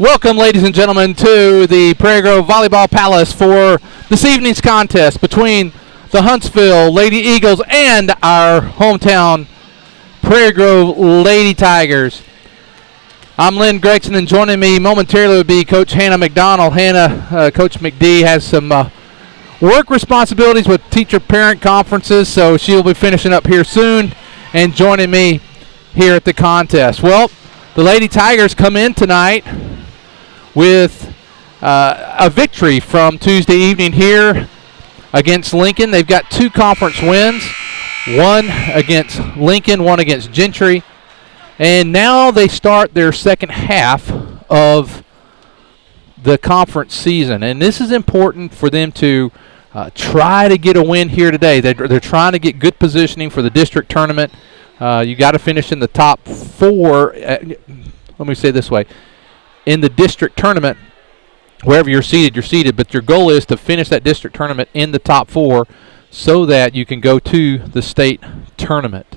Welcome, ladies and gentlemen, to the Prairie Grove Volleyball Palace for this evening's contest between the Huntsville Lady Eagles and our hometown Prairie Grove Lady Tigers. I'm Lynn Gregson, and joining me momentarily will be Coach Hannah McDonald. Coach McD has some work responsibilities with teacher-parent conferences, so she'll be finishing up here soon and joining me here at the contest. Well, the Lady Tigers come in tonight with a victory from Tuesday evening here against Lincoln. They've got two conference wins, one against Lincoln, one against Gentry. And now they start their second half of the conference season. And this is important for them to try to get a win here today. They're trying to get good positioning for the district tournament. You got to finish in the top four. Let me say it this way. In the district tournament, wherever you're seated, but your goal is to finish that district tournament in the top four so that you can go to the state tournament.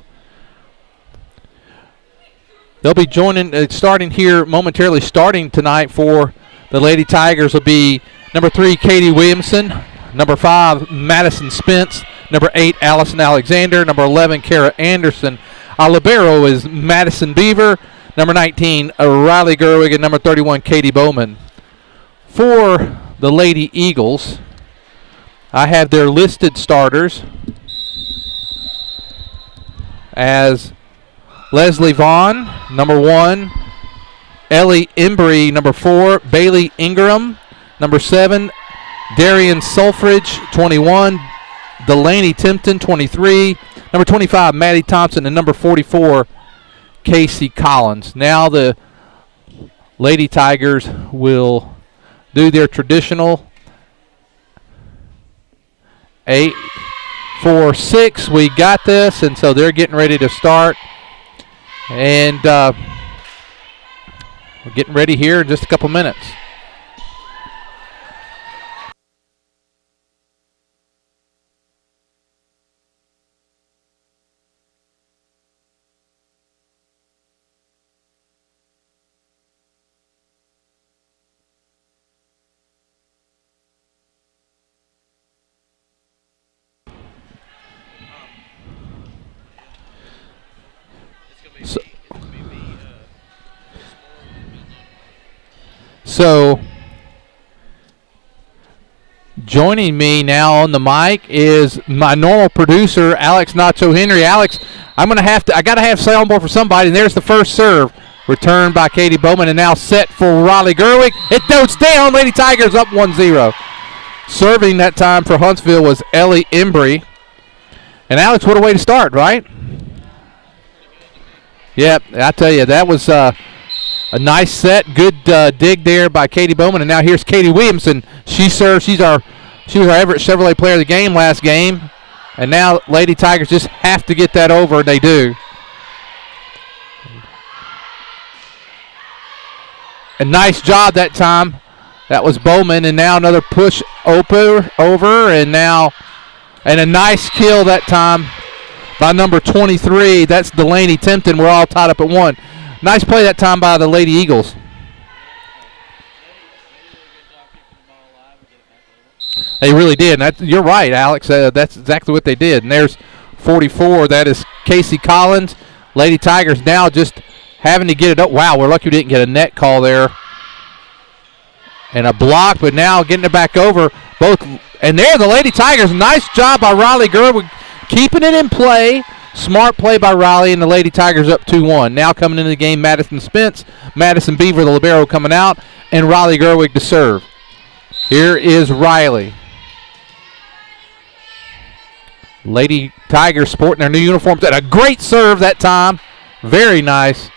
They'll be joining, starting here momentarily, starting tonight for the Lady Tigers will be number 3, Katie Williamson, number 5, Madison Spence, number 8, Allison Alexander, number 11, Kara Anderson. Our libero is Madison Beaver, number 19, Riley Gerwig, and number 31, Katie Bowman. For the Lady Eagles, I have their listed starters as Leslie Vaughn, number 1, Ellie Embry, number 4, Bailey Ingram, number 7, Darian Sulfridge, 21, Delaney Timpton, 23, number 25, Maddie Thompson, and number 44, Casey Collins. Now the Lady Tigers will do their traditional 8, 4, 6. We got this, and so they're getting ready to start. And we're getting ready here in just a couple minutes. So, joining me now on the mic is my normal producer, Alex Nacho Henry. Alex, I gotta have soundboard for somebody. And there's the first serve, returned by Katie Bowman, and now set for Riley Gerwig. It goes down. Lady Tigers up 1-0. Serving that time for Huntsville was Ellie Embry. And Alex, what a way to start, right? Yep, I tell you, that was a nice set, good dig there by Katie Bowman, and now here's Katie Williamson. She serves. She was our Everett Chevrolet Player of the Game last game, and now Lady Tigers just have to get that over, and they do. A nice job that time. That was Bowman, and now another push over, and a nice kill that time by number 23. That's Delaney Timpton. We're all tied up at 1. Nice play that time by the Lady Eagles. They really did. And you're right, Alex. That's exactly what they did. And there's 44. That is Casey Collins. Lady Tigers now just having to get it up. Wow, we're lucky we didn't get a net call there. And a block, but now getting it back over. And there, the Lady Tigers. Nice job by Riley Gerwig keeping it in play. Smart play by Riley, and the Lady Tigers up 2-1. Now coming into the game, Madison Spence, Madison Beaver, the libero, coming out, and Riley Gerwig to serve. Here is Riley. Lady Tigers sporting their new uniforms, and a great serve that time. Very nice.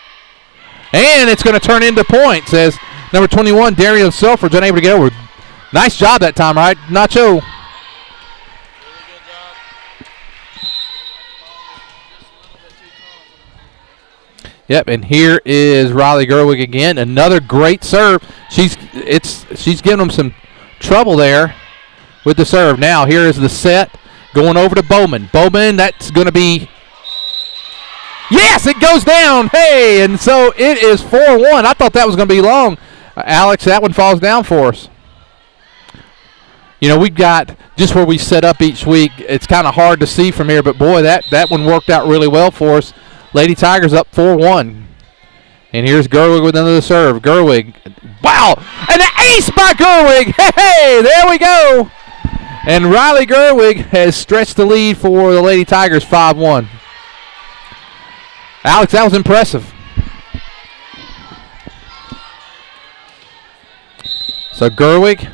And it's going to turn into points as number 21, Darian Selfridge, unable to get over. Nice job that time, right, Nacho? Yep, and here is Riley Gerwig again. Another great serve. She's giving them some trouble there with the serve. Now here is the set going over to Bowman. Bowman, that's going to be Yes, it goes down. Hey, and so it is 4-1. I thought that was going to be long. Alex, that one falls down for us. You know, we've got just where we set up each week. It's kind of hard to see from here, but boy, that one worked out really well for us. Lady Tigers up 4-1. And here's Gerwig with another serve. Gerwig, wow, and an ace by Gerwig. Hey, there we go. And Riley Gerwig has stretched the lead for the Lady Tigers 5-1. Alex, that was impressive. So Gerwig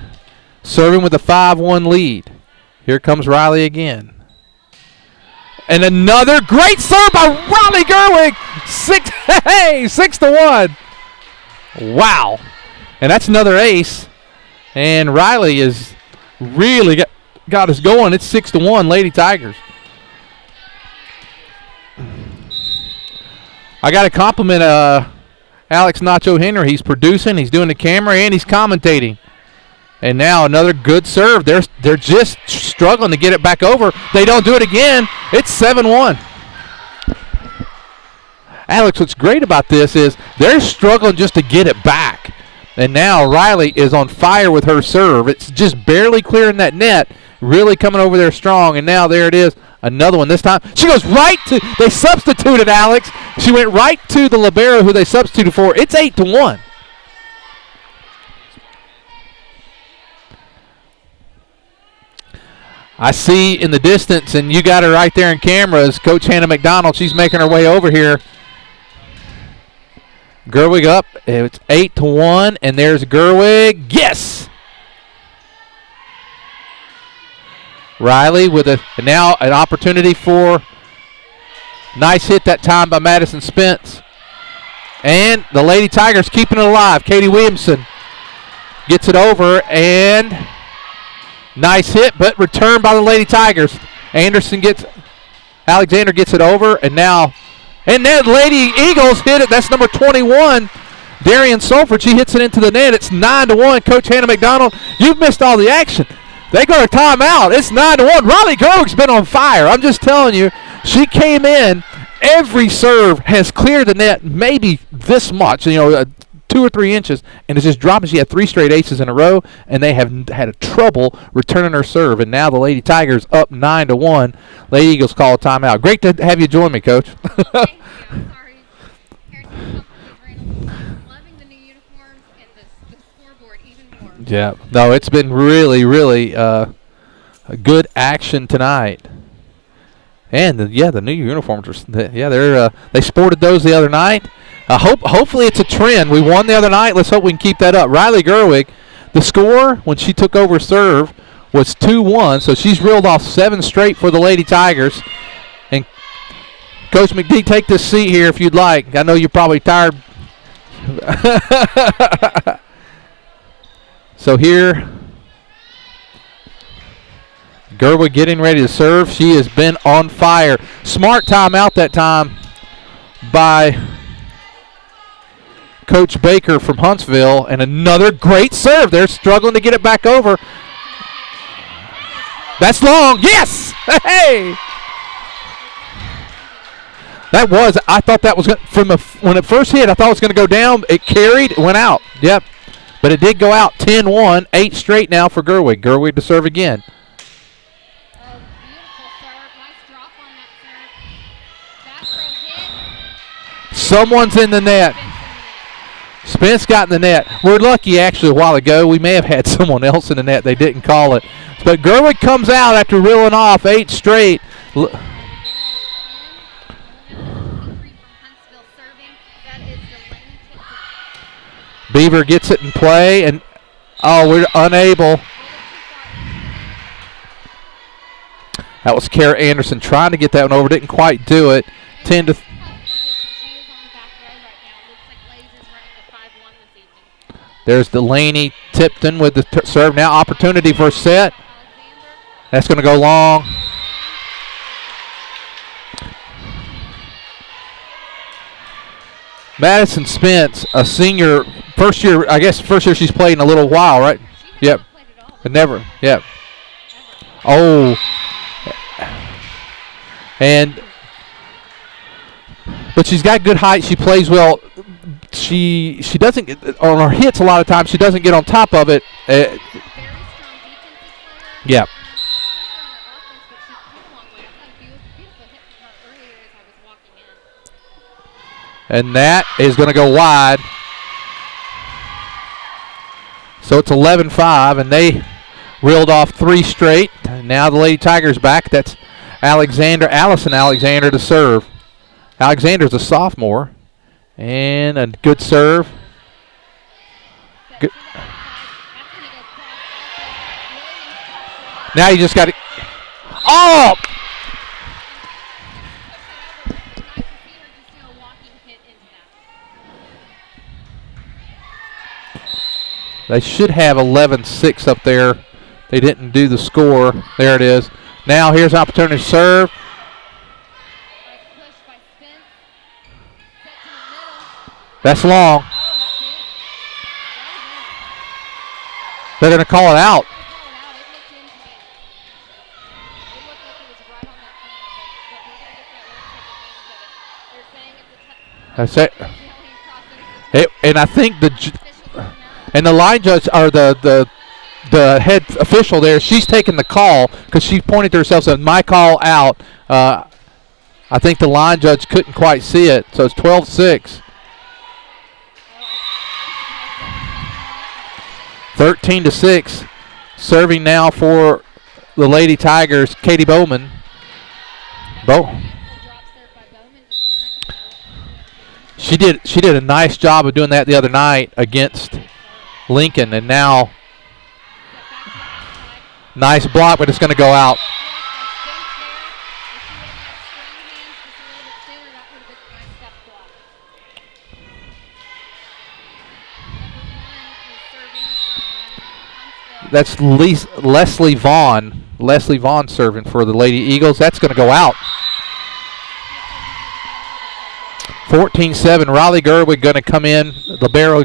serving with a 5-1 lead. Here comes Riley again. And another great serve by Riley Gerwig. 6-1. Wow. And that's another ace. And Riley is really got us going. It's 6-1, Lady Tigers. I got to compliment Alex Nacho Henry. He's producing, he's doing the camera, and he's commentating. And now another good serve. They're just struggling to get it back over. They don't do it again. It's 7-1. Alex, what's great about this is they're struggling just to get it back. And now Riley is on fire with her serve. It's just barely clearing that net, really coming over there strong. And now there it is, another one. This time she goes right to, they substituted Alex. She went right to the libero who they substituted for. It's 8-1. I see in the distance, and you got her right there in cameras, Coach Hannah McDonald. She's making her way over here. Gerwig up. It's 8-1, and there's Gerwig. Yes! Riley with now an opportunity for nice hit that time by Madison Spence. And the Lady Tigers keeping it alive. Katie Williamson gets it over, and nice hit, but returned by the Lady Tigers. Alexander gets it over, and then Lady Eagles hit it. That's number 21, Darian Solford. She hits it into the net. It's 9-1. Coach Hannah McDonald, you've missed all the action. They got a timeout. It's 9-1. Riley Gerwig's been on fire. I'm just telling you, she came in. Every serve has cleared the net maybe this much, 2 or 3 inches, and it's just dropping. She had 3 straight aces in a row, and they have had a trouble returning her serve. And now the Lady Tigers up 9-1. Lady Eagles call a timeout. Great to have you join me, Coach. Thank you. Sorry. Loving the new uniforms and the scoreboard even more. Yeah. No, it's been really, really a good action tonight. And the new uniforms they sported those the other night. Hopefully it's a trend. We won the other night. Let's hope we can keep that up. Riley Gerwig, the score when she took over serve was 2-1, so she's reeled off 7 straight for the Lady Tigers. And Coach McD, take this seat here if you'd like. I know you're probably tired. So here, Gerwig getting ready to serve. She has been on fire. Smart timeout that time by Coach Baker from Huntsville, and another great serve. They're struggling to get it back over. That's long. Yes! Hey! I thought that was when it first hit, I thought it was going to go down. It carried, it went out. Yep. But it did go out 10-1, 8 straight now for Gerwig. Gerwig to serve again. Beautiful serve. Nice drop on that serve. Back row hit. Someone's in the net. Spence got in the net. We're lucky, actually, a while ago. We may have had someone else in the net. They didn't call it. But Gerwig comes out after reeling off 8 straight. Beaver gets it in play, and we're unable. That was Kara Anderson trying to get that one over. Didn't quite do it. 10 to. There's Delaney Tipton with the serve now. Opportunity for a set. That's going to go long. Madison Spence, a senior, first year she's played in a little while, right? Yep. But never, yep. Oh. But she's got good height. She plays well. she doesn't get on her hits a lot of times. She doesn't get on top of it. Very strong defensive player. Yeah. A little weaker on her offense, but she's come a long way. I saw a beautiful hit from her earlier as I was walking in. And that is going to go wide. So it's 11-5, and they reeled off 3 straight. Now the Lady Tigers back. That's Allison Alexander to serve. Alexander's a sophomore. And a good serve. Good. Now you just got to. Oh! They should have 11-6 up there. They didn't do the score. There it is. Now here's an opportunity to serve. That's long. They're going to call it out. That's it. And I think the line judge or the head official there, she's taking the call because she pointed to herself and said, "My call out." I think the line judge couldn't quite see it, so it's 12-6. 13-6. Serving now for the Lady Tigers, Katie Bowman. She did a nice job of doing that the other night against Lincoln, and now nice block, but it's going to go out. That's Leslie Vaughn. Leslie Vaughn serving for the Lady Eagles. That's going to go out. 14-7. Riley Gerwig going to come in. Libero.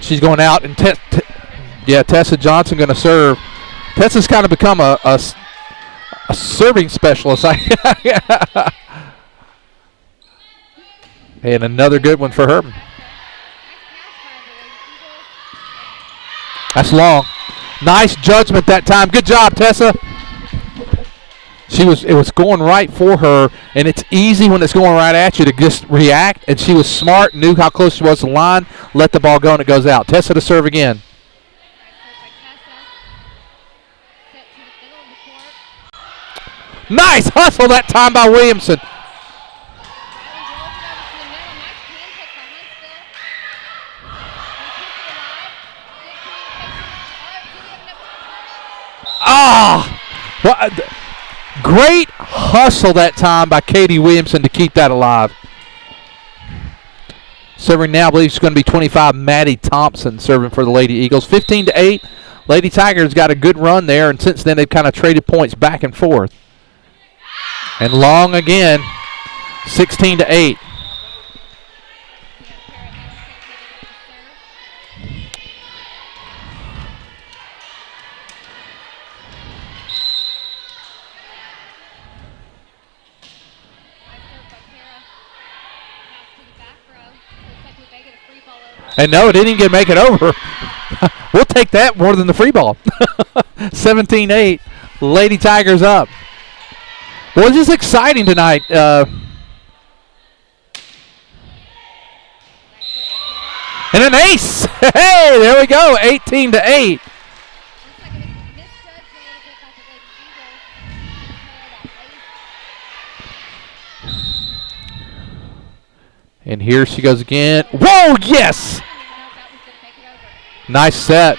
She's going out, and Tessa Johnson going to serve. Tessa's kind of become a serving specialist. And another good one for her. That's long. Nice judgment that time. Good job, Tessa. It was going right for her, and it's easy when it's going right at you to just react, and she was smart, knew how close she was to the line, let the ball go, and it goes out. Tessa to serve again. Nice hustle that time by Williamson. Great hustle that time by Katie Williamson to keep that alive. Serving now, I believe it's going to be 25, Maddie Thompson serving for the Lady Eagles. 15-8. Lady Tigers got a good run there, and since then they've kind of traded points back and forth. And long again, 16-8. And no, it didn't even make it over. We'll take that more than the free ball. 17-8. Lady Tigers up. Well, it's just exciting tonight. And an ace. Hey, there we go. 18-8. And here she goes again. Whoa, yes! Nice set.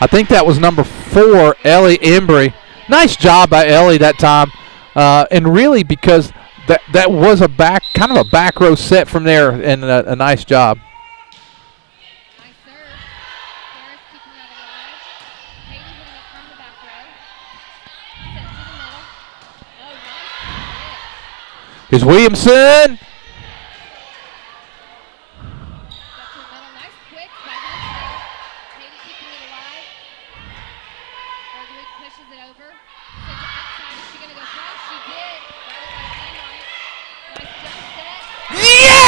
I think that was number 4, Ellie Embry. Nice job by Ellie that time. And really because that was kind of a back row set from there, and a nice job. Here's Williamson.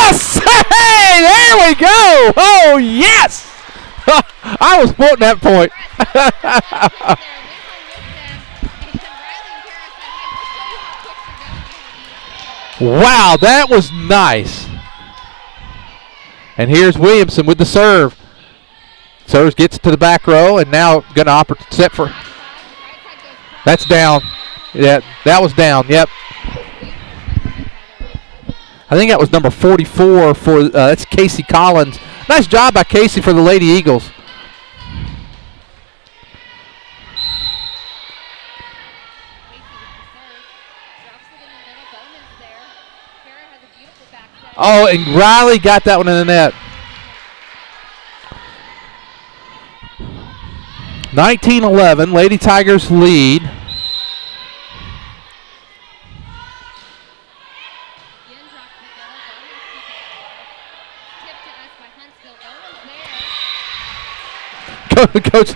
Yes! Hey, there we go! Oh, yes! I was wanting that point. Wow, that was nice. And here's Williamson with the serve. Serves gets to the back row and now going to set for. That's down. Yeah, that was down. Yep. I think that was number 44 for that's Casey Collins. Nice job by Casey for the Lady Eagles. Oh, and Riley got that one in the net. 19-11, Lady Tigers lead. Coach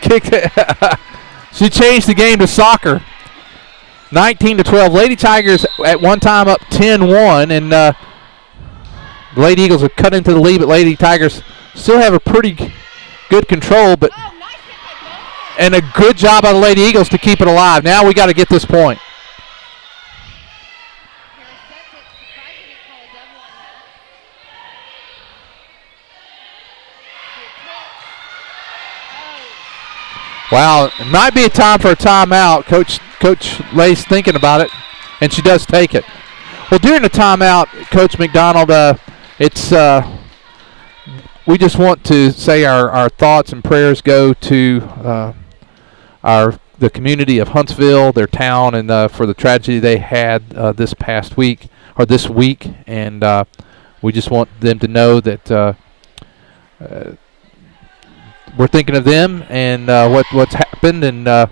kicked it. She changed the game to soccer. 19-12. Lady Tigers at one time up 10-1, and the Lady Eagles have cut into the lead, but Lady Tigers still have a pretty good control, but and a good job by the Lady Eagles to keep it alive. Now we got to get this point. Wow, it might be a time for a timeout. Coach Lay's thinking about it, and she does take it. Well, during the timeout, Coach McDonald, we just want to say our thoughts and prayers go to the community of Huntsville, their town, and for the tragedy they had this week, and we just want them to know that we're thinking of them and what's happened, and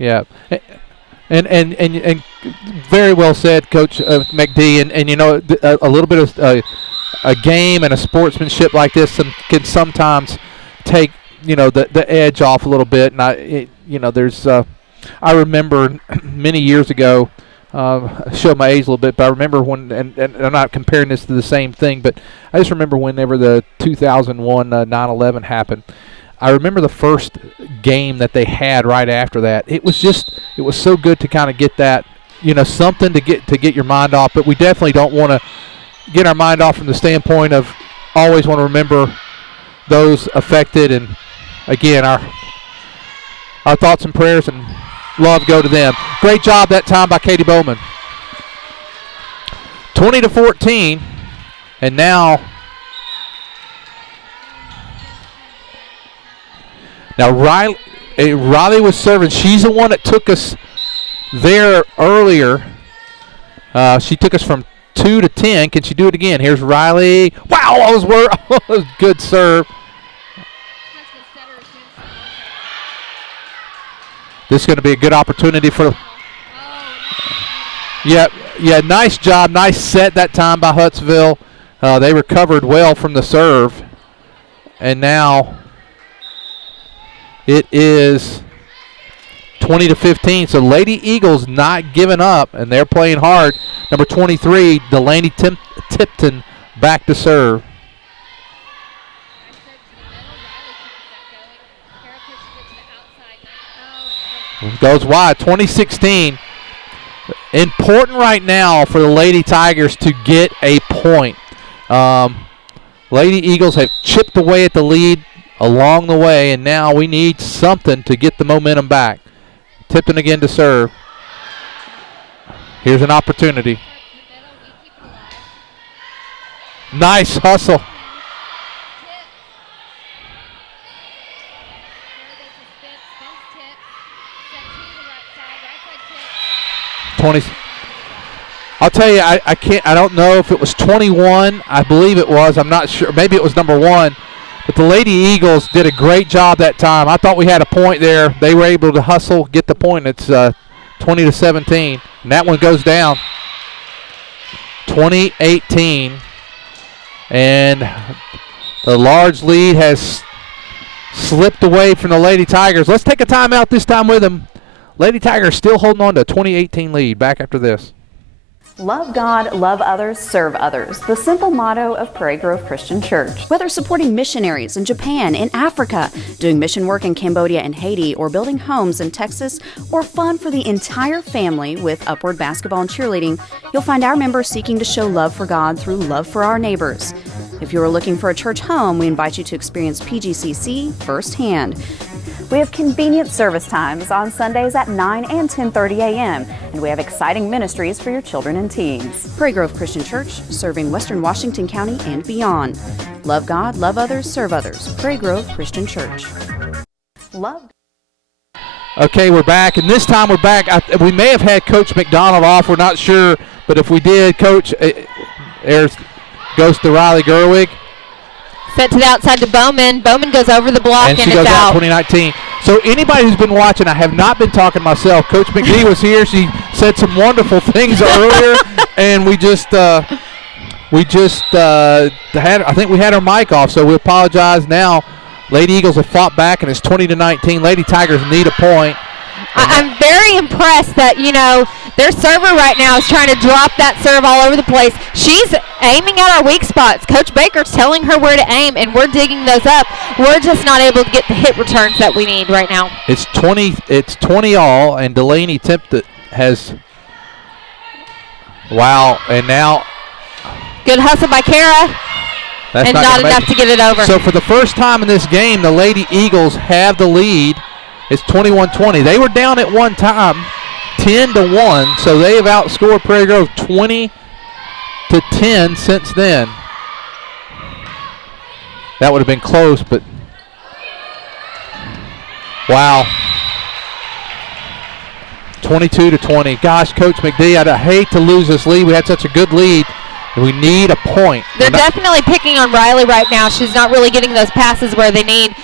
yeah. And very well said, Coach McD. And you know, a little bit of a game and a sportsmanship like this can sometimes take, you know, the edge off a little bit. And I remember many years ago, show my age a little bit, but I remember when, and I'm not comparing this to the same thing, but I just remember whenever the 2001 9/11 happened. I remember the first game that they had right after that. It was so good to kind of get that, you know, something to get your mind off. But we definitely don't want to get our mind off from the standpoint of always want to remember those affected. And again, our thoughts and prayers and love go to them. Great job that time by Katie Bowman. 20-14, and now. Now, Riley was serving. She's the one that took us there earlier. She took us from 2 to 10. Can she do it again? Here's Riley. Wow, that was good serve. This is going to be a good opportunity for. Yeah, nice job. Nice set that time by Huntsville. They recovered well from the serve. And now it is 20-15. So Lady Eagles not giving up, and they're playing hard. Number 23, Delaney Tipton, back to serve. Goes wide. 20-16. Important right now for the Lady Tigers to get a point. Lady Eagles have chipped away at the lead along the way, and now we need something to get the momentum back. Tipton again to serve. Here's an opportunity. Nice hustle. I'll tell you, I don't know if it was 21. I believe it was. I'm not sure. Maybe it was number 1. But the Lady Eagles did a great job that time. I thought we had a point there. They were able to hustle, get the point. It's 20-17. And that one goes down. 20-18. And the large lead has slipped away from the Lady Tigers. Let's take a timeout this time with them. Lady Tigers still holding on to a 20-18 lead. Back after this. Love God, love others, serve others. The simple motto of Prairie Grove Christian Church. Whether supporting missionaries in Japan, in Africa, doing mission work in Cambodia and Haiti, or building homes in Texas, or fun for the entire family with Upward Basketball and Cheerleading, you'll find our members seeking to show love for God through love for our neighbors. If you are looking for a church home, we invite you to experience PGCC firsthand. We have convenient service times on Sundays at 9 and 10:30 a.m., and we have exciting ministries for your children and teens. Prairie Grove Christian Church, serving Western Washington County and beyond. Love God, love others, serve others. Prairie Grove Christian Church. Love. Okay, we're back, and this time we're back. We may have had Coach McDonald off. We're not sure, but if we did, Coach, there's goes to Riley Gerwig. Set to the outside to Bowman. Bowman goes over the block and she it's goes out. out. 2019. So anybody who's been watching, I have not been talking myself. Coach McGee was here. She said some wonderful things earlier, and we just had. I think we had our mic off, so we apologize now. Lady Eagles have fought back, and it's 20-19. Lady Tigers need a point. I'm very impressed that, their server right now is trying to drop that serve all over the place. She's aiming at our weak spots. Coach Baker's telling her where to aim, and we're digging those up. We're just not able to get the hit returns that we need right now. It's 20 all, and Delaney Timpton has wow, and now good hustle by Kara. That's and not enough to get it over. So for the first time in this game, the Lady Eagles have the lead. It's 21-20. They were down at one time, 10-1, so they have outscored Prairie Grove 20-10 since then. That would have been close, but wow. 22-20. Gosh, Coach McD, I'd hate to lose this lead. We had such a good lead. We need a point. They're definitely picking on Riley right now. She's not really getting those passes where they need,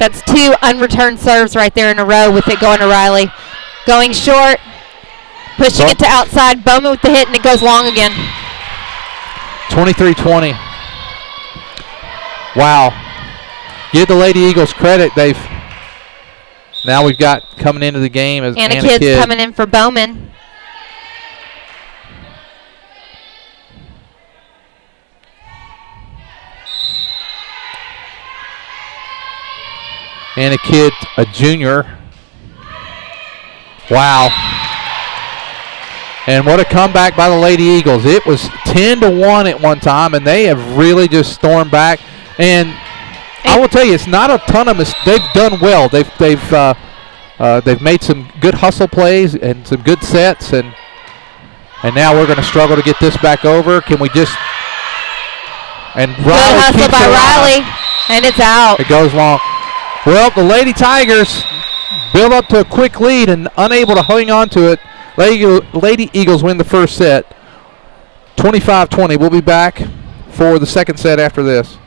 that's two unreturned serves right there in a row with it going to Riley. Going short, pushing it to outside. Bowman with the hit, and it goes long again. 23-20. Wow. Give the Lady Eagles credit. Now we've got coming into the game as Anna Kidd's coming in for Bowman. Anna Kidd, a junior. Wow. And what a comeback by the Lady Eagles. It was 10-1 at one time, and they have really just stormed back. And I will tell you, it's not a ton of mistakes. They've done well. They've made some good hustle plays and some good sets, and now we're going to struggle to get this back over. Can we just? And Riley good hustle by Riley, and it's out. It goes long. Well, the Lady Tigers build up to a quick lead and unable to hang on to it. Lady Eagles win the first set, 25-20. We'll be back for the second set after this.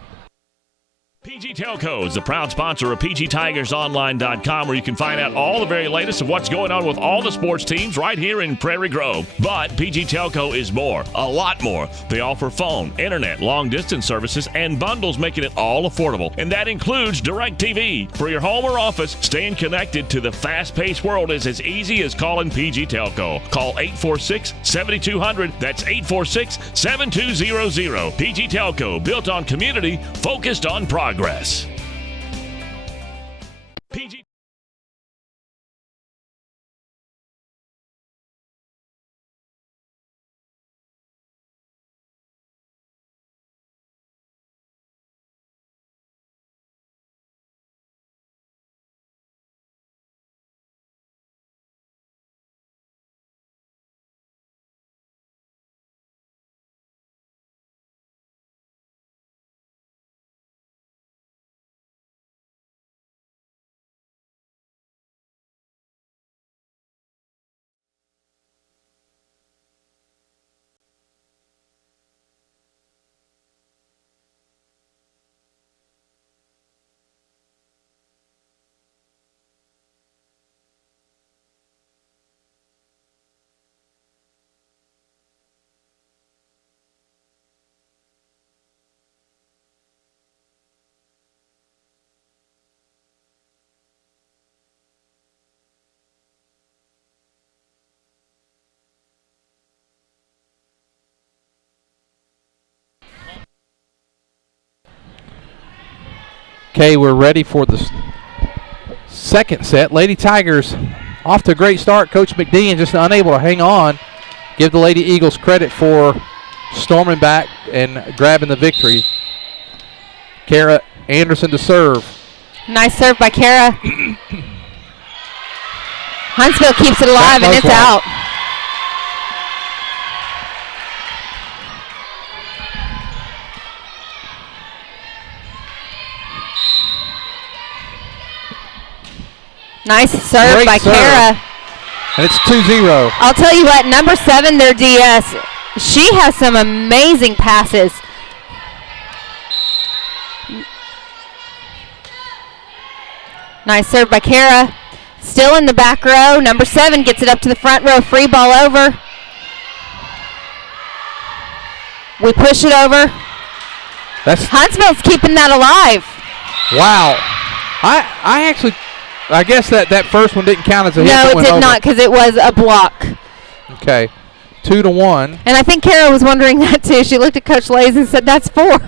PG Telco is a proud sponsor of PGTigersOnline.com, where you can find out all the very latest of what's going on with all the sports teams right here in Prairie Grove. But PG Telco is more, a lot more. They offer phone, internet, long-distance services, and bundles, making it all affordable. And that includes DirecTV. For your home or office, staying connected to the fast-paced world is as easy as calling PG Telco. Call 846-7200. That's 846-7200. PG Telco, built on community, focused on progress. PG Okay, we're ready for the second set. Lady Tigers off to a great start. Coach McDean just unable to hang on. Give the Lady Eagles credit for storming back and grabbing the victory. Kara Anderson to serve. Nice serve by Kara. Huntsville keeps it alive, and it's out. Nice serve Great by serve. Kara. And it's 2-0. I'll tell you what, number 7, their DS, she has some amazing passes. Nice serve by Kara. Still in the back row. Number 7 gets it up to the front row. Free ball over. We push it over. Huntsville's keeping that alive. Wow. I guess that first one didn't count as a hit. No, it did not, because it was a block. Okay. 2-1. And I think Kara was wondering that too. She looked at Coach Lays and said, that's 4.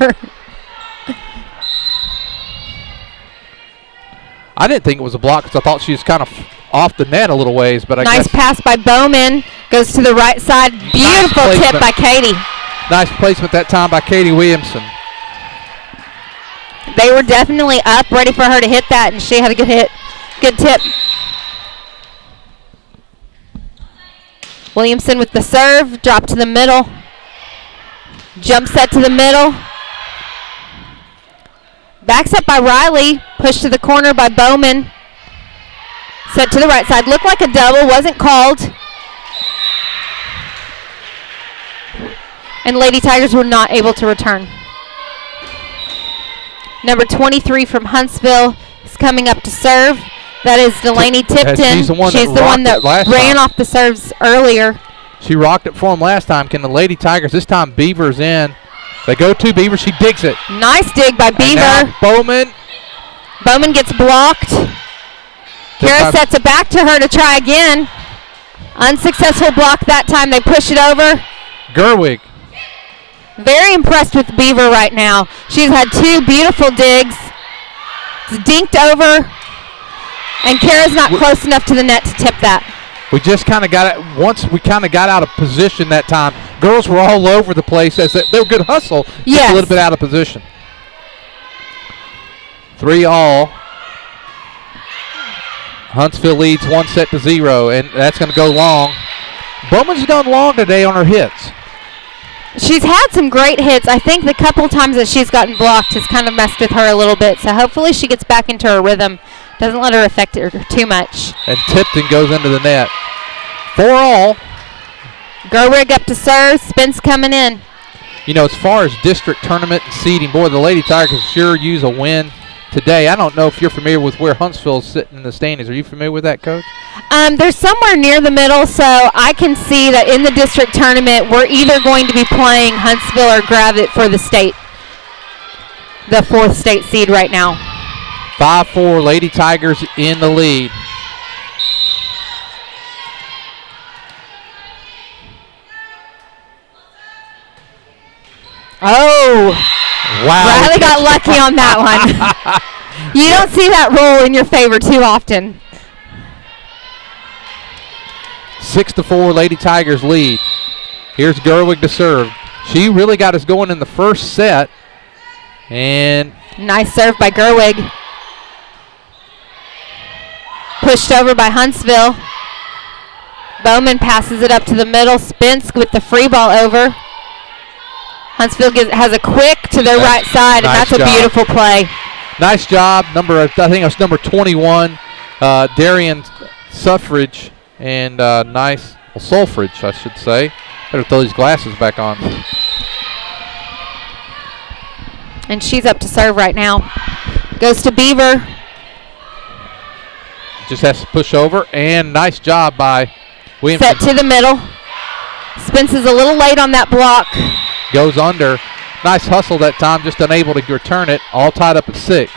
I didn't think it was a block because I thought she was kind of off the net a little ways, but I guess. Nice pass by Bowman. Goes to the right side. Beautiful tip by Katie. Nice placement that time by Katie Williamson. They were definitely up, ready for her to hit that, and she had a good hit. Good tip. Williamson with the serve. Drop to the middle. Jump set to the middle. Backs up by Riley. Push to the corner by Bowman. Set to the right side. Looked like a double. Wasn't called. And Lady Tigers were not able to return. Number 23 from Huntsville is coming up to serve. That is Delaney Tipton. She's the one that ran off the serves earlier. She rocked it for him last time. Can the Lady Tigers, this time Beaver's in. They go to Beaver. She digs it. Nice dig by Beaver. And now Bowman. Bowman gets blocked. Kara sets it back to her to try again. Unsuccessful block that time. They push it over. Gerwig. Very impressed with Beaver right now. She's had 2 beautiful digs. It's dinked over. And Kara's not close enough to the net to tip that. We just kind of got it. Once we kind of got out of position that time, girls were all over the place. They were good hustle, just a little bit out of position. 3-all. Huntsville leads 1-0, and that's going to go long. Bowman's gone long today on her hits. She's had some great hits. I think the couple times that she's gotten blocked has kind of messed with her a little bit. So hopefully she gets back into her rhythm. Doesn't let her affect her too much. And Tipton goes into the net. 4-all. Gerwig up to serve. Spence coming in. You know, as far as district tournament and seeding, boy, the Lady Tigers could sure use a win today. I don't know if you're familiar with where Huntsville's sitting in the standings. Are you familiar with that, Coach? They're somewhere near the middle, so I can see that in the district tournament, we're either going to be playing Huntsville or Gravette for the state, the 4th state seed right now. 5-4, Lady Tigers in the lead. Oh. Wow. Riley got lucky on that one. You don't see that roll in your favor too often. 6-4, Lady Tigers lead. Here's Gerwig to serve. She really got us going in the first set. And nice serve by Gerwig. Pushed over by Huntsville. Bowman passes it up to the middle. Spence with the free ball over. Huntsville has a quick to their right side, and that's a beautiful play. Nice job. I think it's number 21, Darian Suffrage, and Sulfridge, I should say. Better throw these glasses back on. And she's up to serve right now. Goes to Beaver. Just has to push over, and nice job by Williamson. Set to the middle. Spence is a little late on that block. Goes under. Nice hustle that time, just unable to return it. All tied up at 6.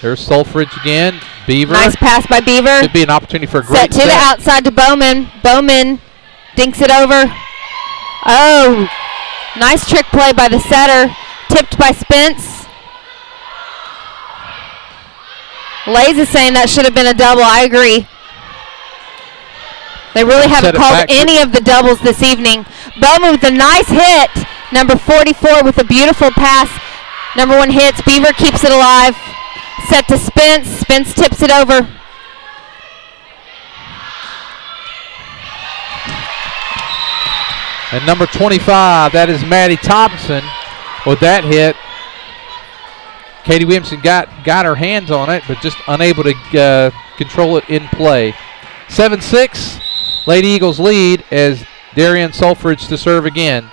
There's Sulfridge again. Beaver. Nice pass by Beaver. Should be an opportunity for a great set. To the outside to Bowman. Bowman dinks it over. Oh. Nice trick play by the setter. Tipped by Spence. Lays is saying that should have been a double. I agree. They really haven't called any of the doubles this evening. Bowman with a nice hit. Number 44 with a beautiful pass. Number 1 hits. Beaver keeps it alive. Set to Spence. Spence tips it over. And number 25, that is Maddie Thompson with that hit. Katie Williamson got her hands on it, but just unable to control it in play. 7-6, Lady Eagles lead as Darian Sulfridge to serve again.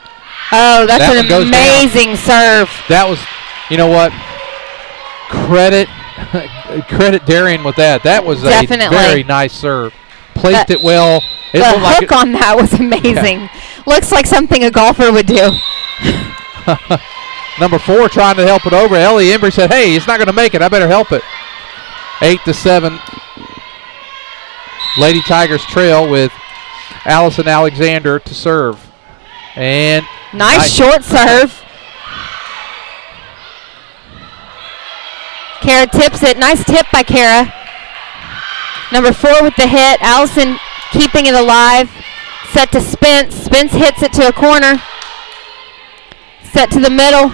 Oh, that's an amazing serve. That was, you know what, credit Darian with that. That was definitely a very nice serve. Placed it well. The hook on that was amazing. Yeah. Looks like something a golfer would do. Number 4 trying to help it over. Ellie Embry said, hey, it's not going to make it. I better help it. 8-7. Lady Tigers trail with Allison Alexander to serve. And nice short serve. Kara tips it. Nice tip by Kara. Number 4 with the hit. Allison keeping it alive. Set to Spence. Spence hits it to a corner. Set to the middle.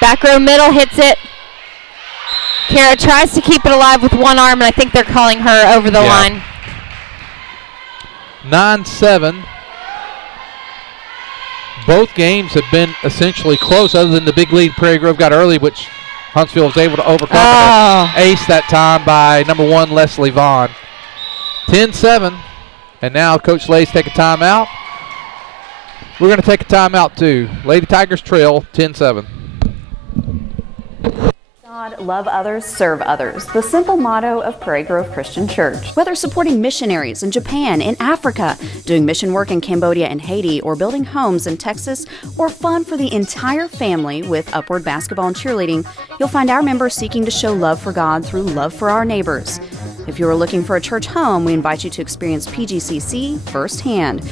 Back row middle hits it. Kara tries to keep it alive with one arm, and I think they're calling her over the line. 9-7. Both games have been essentially close, other than the big lead Prairie Grove got early, which Huntsville was able to overcome. Ace that time by number 1, Leslie Vaughn. 10-7. And now Coach Lay's take a timeout. We're going to take a timeout too. Lady Tigers trail 10-7. God, love others, serve others. The simple motto of Prairie Grove Christian Church. Whether supporting missionaries in Japan, in Africa, doing mission work in Cambodia and Haiti, or building homes in Texas, or fun for the entire family with Upward Basketball and Cheerleading, you'll find our members seeking to show love for God through love for our neighbors. If you are looking for a church home, we invite you to experience PGCC firsthand.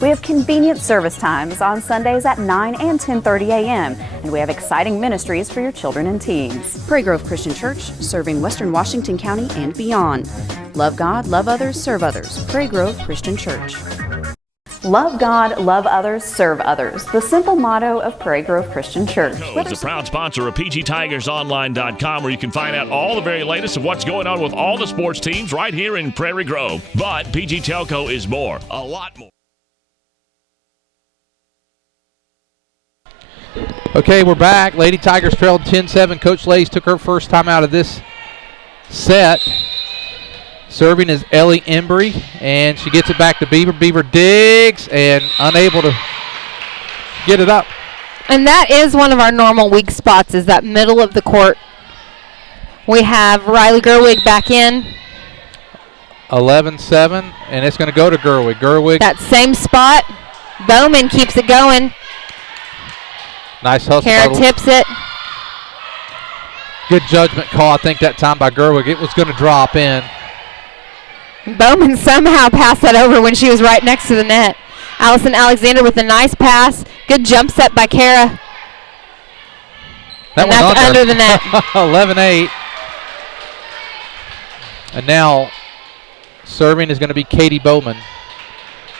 We have convenient service times on Sundays at 9 and 10:30 a.m., and we have exciting ministries for your children and teens. Prairie Grove Christian Church, serving Western Washington County and beyond. Love God, love others, serve others. Prairie Grove Christian Church. Love God, love others, serve others. The simple motto of Prairie Grove Christian Church. Is a proud sponsor of PGTigersOnline.com, where you can find out all the very latest of what's going on with all the sports teams right here in Prairie Grove. But PG Telco is more, a lot more. Okay, we're back. Lady Tigers trailed 10-7. Coach Lays took her first time out of this set. Serving is Ellie Embry, and she gets it back to Beaver. Beaver digs and unable to get it up. And that is one of our normal weak spots, is that middle of the court. We have Riley Gerwig back in. 11-7, and it's going to go to Gerwig. Gerwig. That same spot. Bowman keeps it going. Nice hustle. Kara tips it. Good judgment call, I think, that time by Gerwig. It was going to drop in. Bowman somehow passed that over when she was right next to the net. Allison Alexander with a nice pass. Good jump set by Kara. And that's under the net. 11-8. And now serving is going to be Katie Bowman.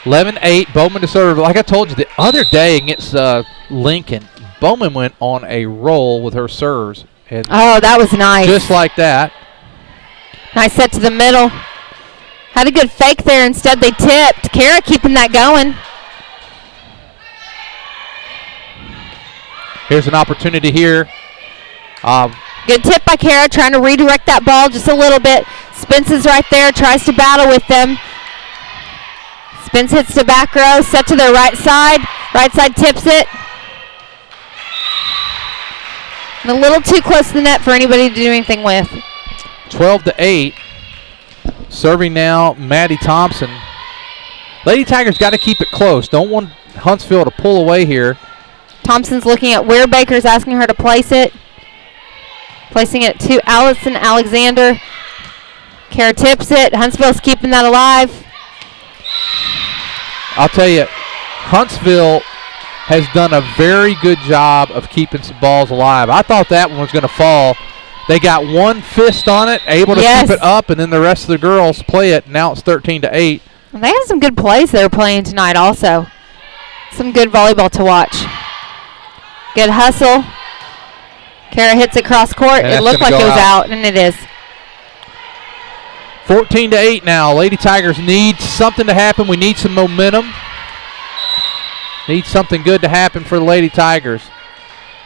11-8, Bowman to serve. Like I told you the other day against Lincoln, Bowman went on a roll with her serves. And that was nice. Just like that. Nice set to the middle. Had a good fake there. Instead, they tipped. Kara keeping that going. Here's an opportunity here. Good tip by Kara, trying to redirect that ball just a little bit. Spence is right there, tries to battle with them. Spence hits to back row, set to their right side. Right side tips it. And a little too close to the net for anybody to do anything with. 12-8. Serving now, Maddie Thompson. Lady Tigers got to keep it close. Don't want Huntsville to pull away here. Thompson's looking at where Baker's asking her to place it. Placing it to Allison Alexander. Kara tips it. Huntsville's keeping that alive. I'll tell you, Huntsville has done a very good job of keeping some balls alive. I thought that one was going to fall. They got one fist on it, able to keep it up, and then the rest of the girls play it. Now it's 13-8. They have some good plays they're playing tonight also. Some good volleyball to watch. Good hustle. Kara hits it cross court. It looked like it was out, and it is. 14-8 now. Lady Tigers need something to happen. We need some momentum. Need something good to happen for the Lady Tigers.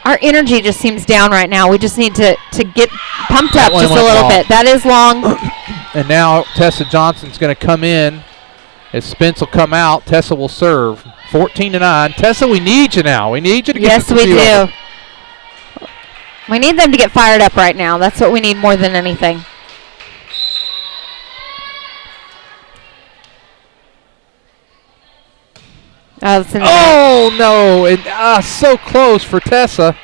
Our energy just seems down right now. We just need to get pumped up just a little bit. That is long. And now Tessa Johnson's going to come in. As Spence will come out, Tessa will serve. 14-9. Tessa, we need you now. We need you to get Yes, we do. We need them to get fired up right now. That's what we need more than anything. Oh, no. And, so close for Tessa.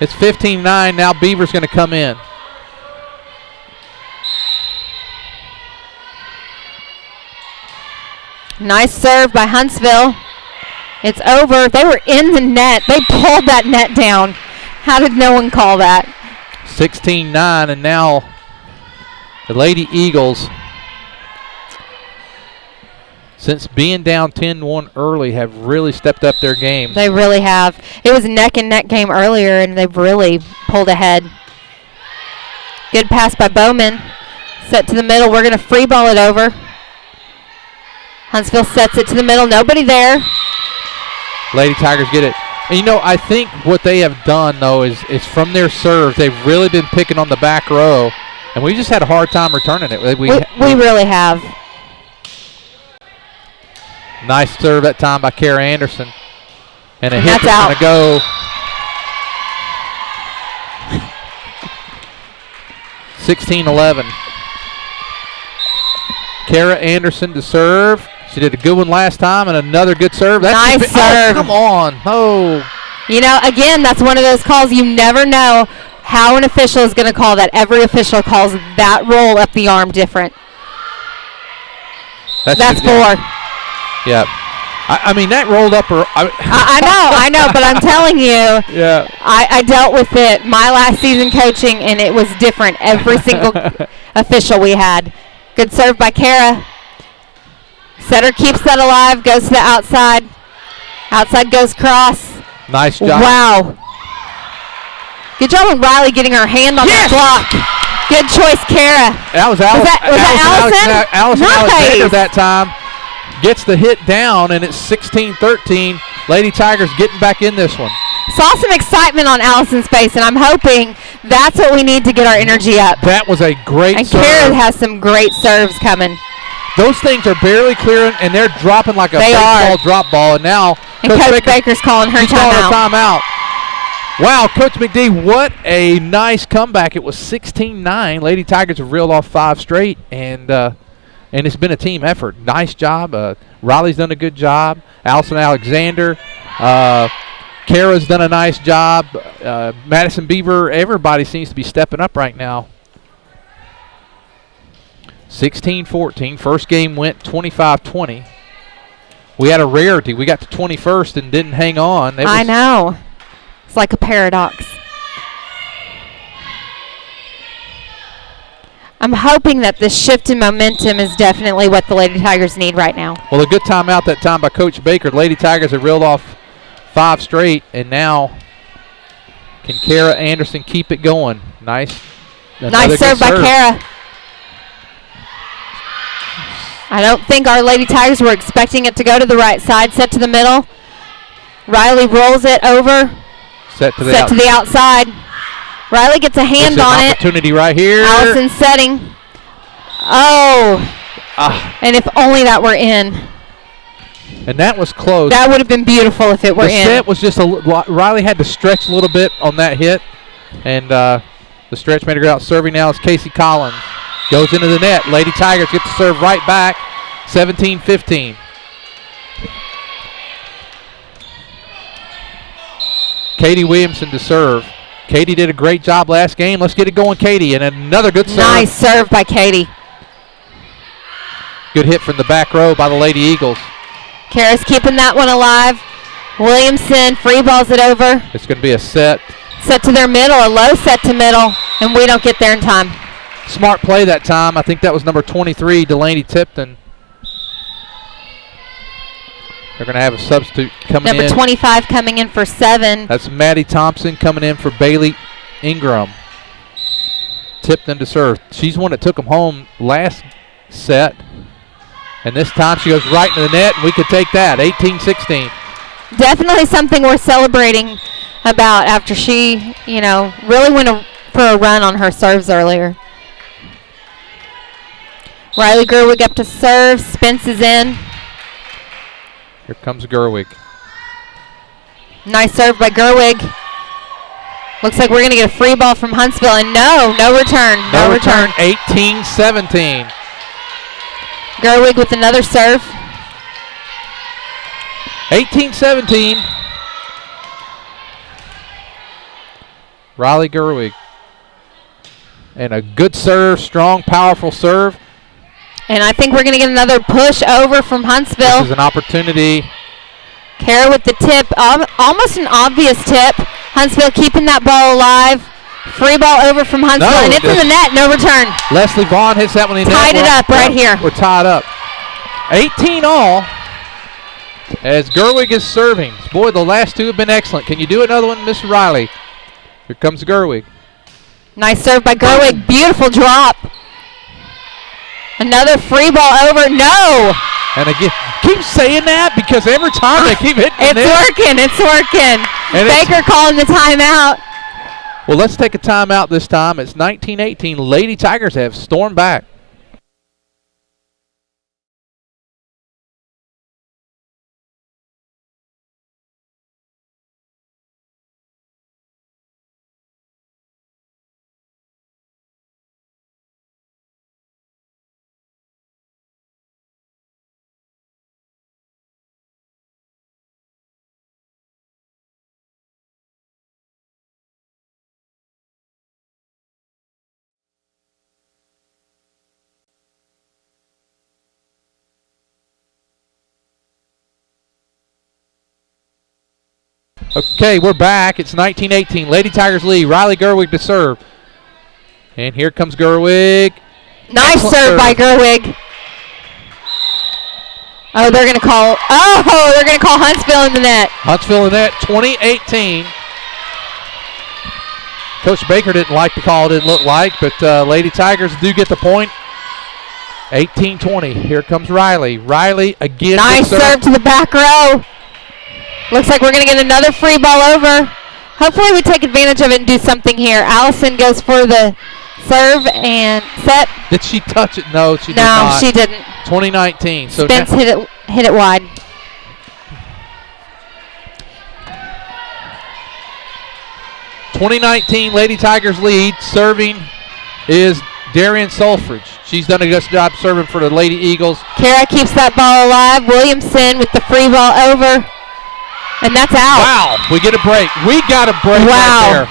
It's 15-9. Now Beaver's going to come in. Nice serve by Huntsville. It's over. They were in the net. They pulled that net down. How did no one call that? 16-9, and now the Lady Eagles, since being down 10-1 early, have really stepped up their game. They really have. It was a neck-and-neck game earlier, and they've really pulled ahead. Good pass by Bowman. Set to the middle. We're going to free ball it over. Huntsville sets it to the middle. Nobody there. Lady Tigers get it. And, I think what they have done, though, is from their serves, they've really been picking on the back row, and we just had a hard time returning it. We really have. Nice serve that time by Kara Anderson. And a hit that's out. Going to go. 16-11. Kara Anderson to serve. She did a good one last time and another good serve. Nice serve. Oh, come on. Oh. Again, that's one of those calls you never know how an official is going to call that. Every official calls that roll up the arm different. That's 4. Yeah. I mean, that rolled up her. I know, but I'm telling you, yeah. I dealt with it my last season coaching, and it was different every single official we had. Good serve by Kara. Setter keeps that alive, goes to the outside. Outside goes cross. Nice job. Wow. Good job on Riley getting her hand on that block. Good choice, Kara. That was Allison Alexander that time. Gets the hit down, and it's 16-13. Lady Tigers getting back in this one. Saw some excitement on Allison's face, and I'm hoping that's what we need to get our energy up. That was a great serve. And Kara has some great serves coming. Those things are barely clearing, and they're dropping like a baseball drop ball. And now Coach Baker's calling her timeout. Wow, Coach McD, what a nice comeback. It was 16-9. Lady Tigers have reeled off 5 straight, and it's been a team effort. Nice job. Riley's done a good job. Allison Alexander. Kara's done a nice job. Madison Beaver, everybody seems to be stepping up right now. 16-14. First game went 25-20. We had a rarity. We got to 21st and didn't hang on. I know. It's like a paradox. I'm hoping that this shift in momentum is definitely what the Lady Tigers need right now. Well, a good timeout that time by Coach Baker. Lady Tigers have reeled off 5 straight, and now can Kara Anderson keep it going? Nice serve by Kara. I don't think our Lady Tigers were expecting it to go to the right side. Set to the middle. Riley rolls it over. Set to the outside. Riley gets a hand on it. Opportunity right here. Allison setting. Oh. And if only that were in. And that was close. That would have been beautiful if it were in. The set was just Riley had to stretch a little bit on that hit, and the stretch made her go out serving. Now it's Casey Collins. Goes into the net. Lady Tigers get to serve right back. 17-15. Katie Williamson to serve. Katie did a great job last game. Let's get it going, Katie. And another good serve. Nice serve by Katie. Good hit from the back row by the Lady Eagles. Kara's keeping that one alive. Williamson free balls it over. It's going to be a set. Set to their middle, a low set to middle, and we don't get there in time. Smart play that time. I think that was number 23, Delaney Tipton. They're going to have a substitute coming in. Number 25 coming in for 7. That's Maddie Thompson coming in for Bailey Ingram. Tipton to serve. She's the one that took them home last set. And this time she goes right into the net, and we could take that, 18-16. Definitely something we're celebrating about after she, really went for a run on her serves earlier. Riley Gerwig up to serve. Spence is in. Here comes Gerwig. Nice serve by Gerwig. Looks like we're going to get a free ball from Huntsville, and no return. No return, 18-17. Gerwig with another serve. 18-17. Riley Gerwig. And a good serve, strong, powerful serve. And I think we're going to get another push over from Huntsville. This is an opportunity. Kara with the tip, almost an obvious tip. Huntsville keeping that ball alive. Free ball over from Huntsville, and it's in the net, no return. Leslie Vaughn hits that one in the net. Tied it up right here. We're tied up. 18 all as Gerwig is serving. Boy, the last two have been excellent. Can you do another one, Miss Riley? Here comes Gerwig. Nice serve by Gerwig. Beautiful drop. Another free ball over. No. And again, keep saying that because every time they keep hitting it. It's working. And Baker calling the timeout. Well, let's take a timeout this time. It's 19-18. Lady Tigers have stormed back. Okay, we're back. It's 19-18. Lady Tigers lead. Riley Gerwig to serve. And here comes Gerwig. Nice serve by Gerwig. Oh, they're going to call Huntsville in the net. Huntsville in the net, 20-18. Coach Baker didn't like the call, didn't look like, but Lady Tigers do get the point. 18-20. Here comes Riley. Riley again. Nice serve to the back row. Looks like we're going to get another free ball over. Hopefully we take advantage of it and do something here. Allison goes for the serve and set. Did she touch it? No, she did not. No, she didn't. 2019. So Spence hit it wide. (2019) Lady Tigers lead. Serving is Darian Sulfridge. She's done a good job serving for the Lady Eagles. Kara keeps that ball alive. Williamson with the free ball over. And that's out. Wow, we get a break. We got a break right there.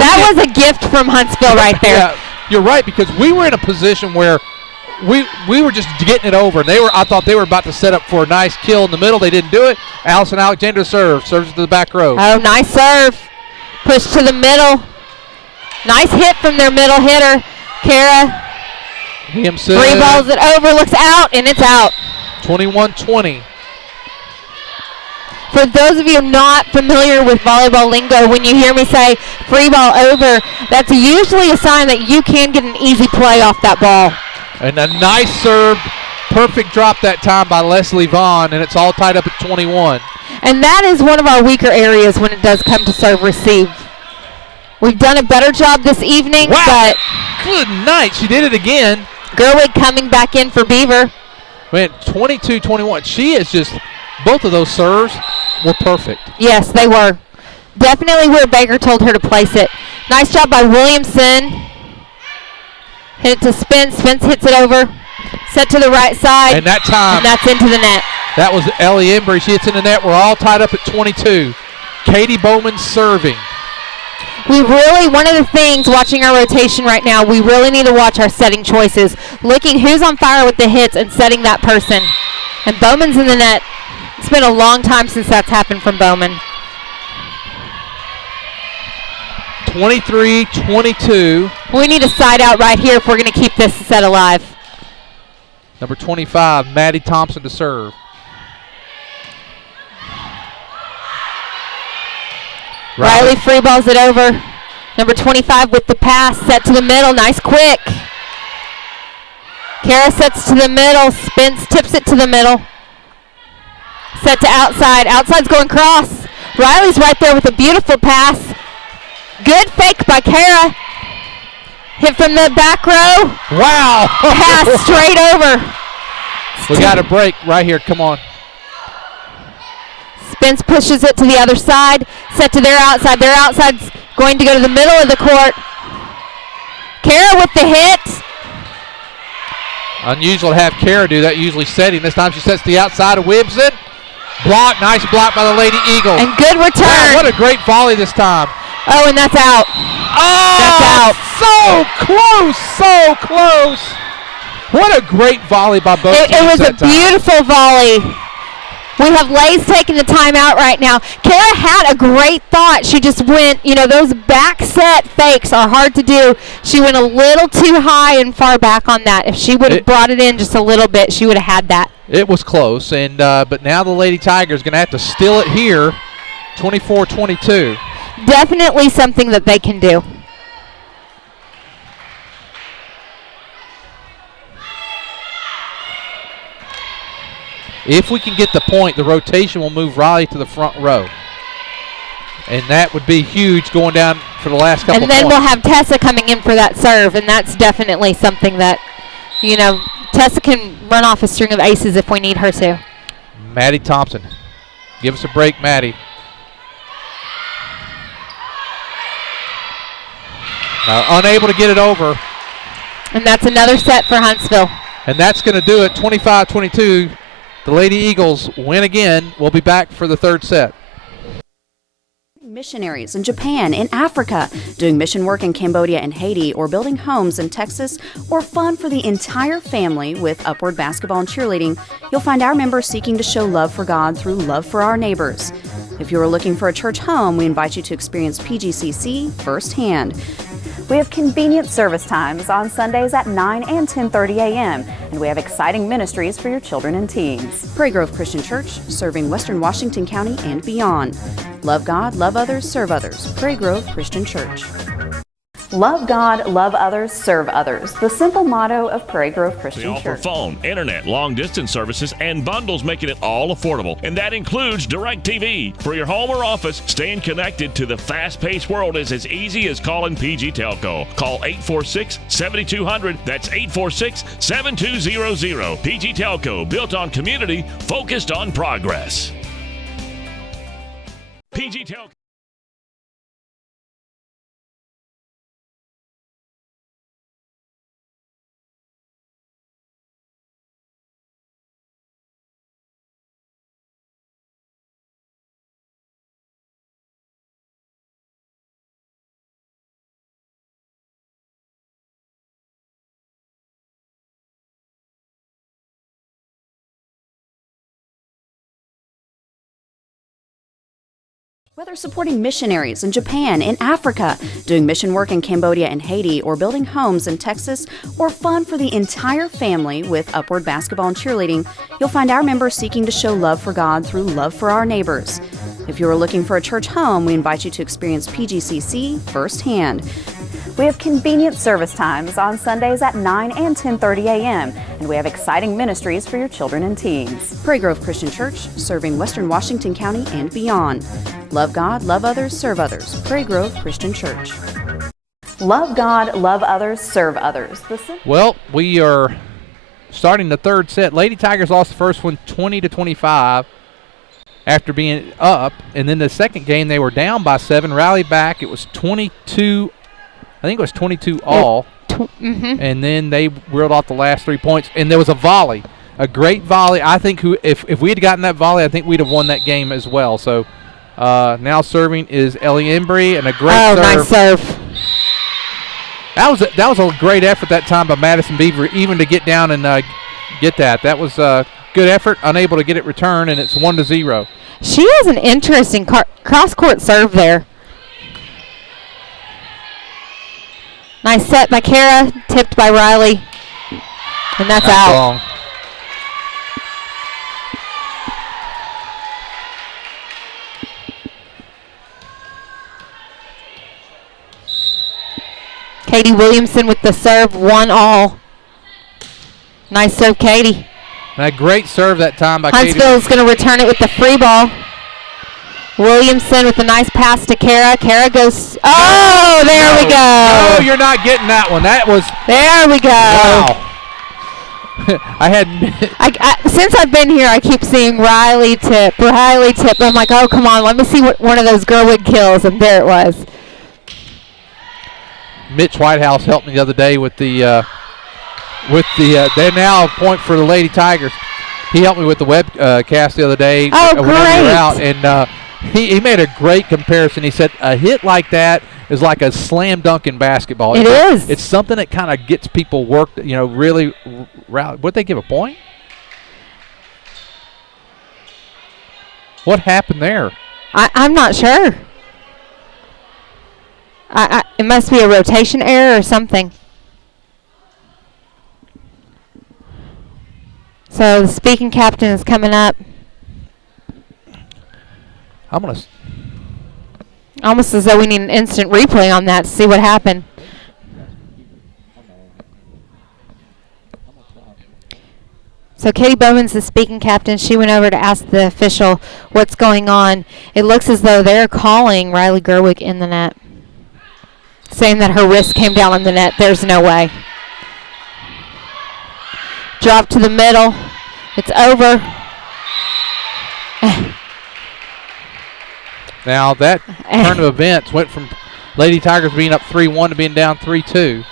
That was a gift from Huntsville right there. Yeah, you're right, because we were in a position where we were just getting it over. And I thought they were about to set up for a nice kill in the middle. They didn't do it. Allison Alexander serves to the back row. Oh, nice serve. Push to the middle. Nice hit from their middle hitter. Kara. Williamson. Free balls it over, looks out, and it's out. 21-20. For those of you not familiar with volleyball lingo, when you hear me say free ball over, that's usually a sign that you can get an easy play off that ball. And a nice serve, perfect drop that time by Leslie Vaughn, and it's all tied up at 21. And that is one of our weaker areas when it does come to serve receive. We've done a better job this evening, but good night. She did it again. Gerwig coming back in for Beaver. Man, 22-21. She is just, both of those serves were perfect. Yes, they were. Definitely where Baker told her to place it. Nice job by Williamson. Hit it to Spence. Spence hits it over. Set to the right side. And that time. And that's into the net. That was Ellie Embry. She hits in the net. We're all tied up at 22. Katie Bowman serving. One of the things watching our rotation right now, we really need to watch our setting choices. Looking who's on fire with the hits and setting that person. And Bowman's in the net. been a long time since that's happened from Bowman. 23-22. We need a side out right here if we're going to keep this set alive. Number 25, Maddie Thompson to serve. Riley free balls it over. Number 25 with the pass, set to the middle, nice quick. Kara sets to the middle, spins, tips it to the middle. Set to outside, outside's going cross. Riley's right there with a beautiful pass. Good fake by Kara. Hit from the back row. Wow. Pass straight over. We got a break right here, come on. Spence pushes it to the other side, set to their outside. Their outside's going to go to the middle of the court. Kara with the hit. Unusual to have Kara do that, usually setting. This time she sets to the outside of Wibson. Block, nice block by the Lady Eagles. And good return. Wow, what a great volley this time. Oh, and that's out. Oh, that's out. So close, so close. What a great volley by both teams. It was a that time. beautiful volley. We have Lays taking the timeout right now. Kara had a great thought. She just went, those back set fakes are hard to do. She went a little too high and far back on that. If she would have brought it in just a little bit, she would have had that. It was close, and but now the Lady Tigers going to have to steal it here, 24-22. Definitely something that they can do. If we can get the point, the rotation will move Riley to the front row. And that would be huge going down for the last couple And then points. we'll have Tessa coming in for that serve, and that's definitely something that, Tessa can run off a string of aces if we need her to. Maddie Thompson. Give us a break, Maddie. Unable to get it over. And that's another set for Huntsville. And that's going to do it, 25-22. The Lady Eagles win again. We'll be back for the third set. Missionaries in Japan, in Africa, doing mission work in Cambodia and Haiti, or building homes in Texas, or fun for the entire family with Upward Basketball and Cheerleading, you'll find our members seeking to show love for God through love for our neighbors. If you are looking for a church home, we invite you to experience PGCC firsthand. We have convenient service times on Sundays at 9 and 10:30 a.m., and we have exciting ministries for your children and teens. Prairie Grove Christian Church, serving Western Washington County and beyond. Love God, love others, serve others. Prairie Grove Christian Church. Love God, love others, serve others. The simple motto of Prairie Grove Christian They offer Church. phone, internet, long-distance services, and bundles, making it all affordable. And that includes DirecTV. For your home or office, staying connected to the fast-paced world is as easy as calling PG Telco. Call 846-7200. That's 846-7200. PG Telco, built on community, focused on progress. PG Telco. Whether supporting missionaries in Japan, in Africa, doing mission work in Cambodia and Haiti, or building homes in Texas, or fun for the entire family with Upward Basketball and Cheerleading, you'll find our members seeking to show love for God through love for our neighbors. If you are looking for a church home, we invite you to experience PGCC firsthand. We have convenient service times on Sundays at 9 and 10:30 a.m., and we have exciting ministries for your children and teens. Prairie Grove Christian Church, serving Western Washington County and beyond. Love God, love others, serve others. Prairie Grove Christian Church. Love God, love others, serve others. Well, we are starting the third set. Lady Tigers lost the first one 20-25 after being up, and then the second game they were down by 7, rallied back. It was 22, I think it was 22 all, and then they reeled off the last 3 points, and there was a volley, a great volley. I think if we had gotten that volley, I think we'd have won that game as well. So now serving is Ellie Embry, and a great serve. Nice serve. That was a great effort that time by Madison Beaver, even to get down and get that. That was good effort, unable to get it returned, and it's 1-0. She has an interesting cross-court serve there. Nice set by Kara, tipped by Riley, and that's out. Long. Katie Williamson with the serve, 1-all. Nice serve, Katie. And a great serve that time by Katie. Huntsville is going to return it with the free ball. Williamson with a nice pass to Kara. Kara goes, oh, there we go. No, you're not getting that one. That was. There we go. Wow. Since I've been here, I keep seeing Riley tip. I'm like, oh, come on, let me see what one of those Gerwig kills, and there it was. Mitch Whitehouse helped me the other day with the they now point for the Lady Tigers. He helped me with the webcast the other day. Oh, when we were out, and he made a great comparison. He said a hit like that is like a slam dunk in basketball. It is. It's something that kind of gets people worked, really. Would they give a point? What happened there? I'm not sure. It must be a rotation error or something. So the speaking captain is coming up. I'm going to... Almost as though we need an instant replay on that to see what happened. So Katie Bowman's the speaking captain. She went over to ask the official what's going on. It looks as though they're calling Riley Gerwig in the net, saying that her wrist came down on the net. There's no way. Drop to the middle. It's over. Now that turn of events went from Lady Tigers being up 3-1 to being down 3-2.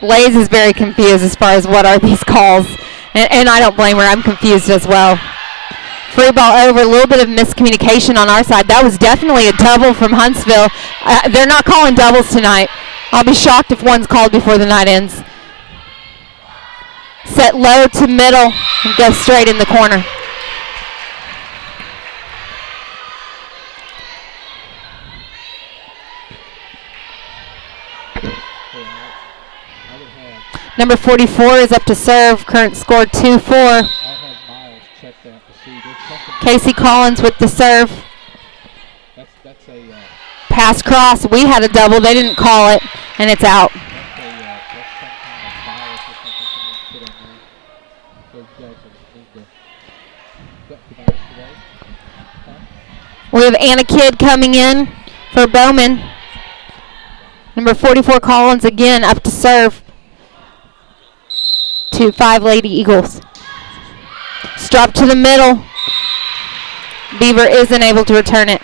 Lays is very confused as far as what are these calls. And I don't blame her. I'm confused as well. Free ball over. A little bit of miscommunication on our side. That was definitely a double from Huntsville. They're not calling doubles tonight. I'll be shocked if one's called before the night ends. Set low to middle and go straight in the corner. Number 44 is up to serve. Current score 2-4. Casey Collins with the serve. Pass cross. We had a double. They didn't call it, and it's out. We have Anna Kidd coming in for Bowman. Number 44 Collins again up to serve. 2-5 Lady Eagles. Strop to the middle. Beaver isn't able to return it.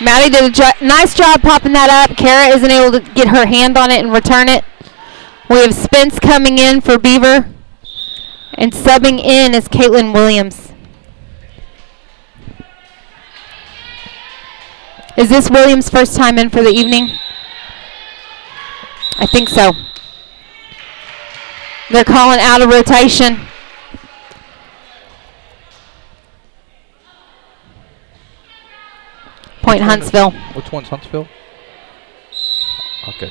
Maddie did a nice job popping that up. Kara isn't able to get her hand on it and return it. We have Spence coming in for Beaver. And subbing in is Caitlin Williams. Is this Williams' first time in for the evening? I think so. They're calling out of rotation. Point Huntsville. Which one's Huntsville? Okay.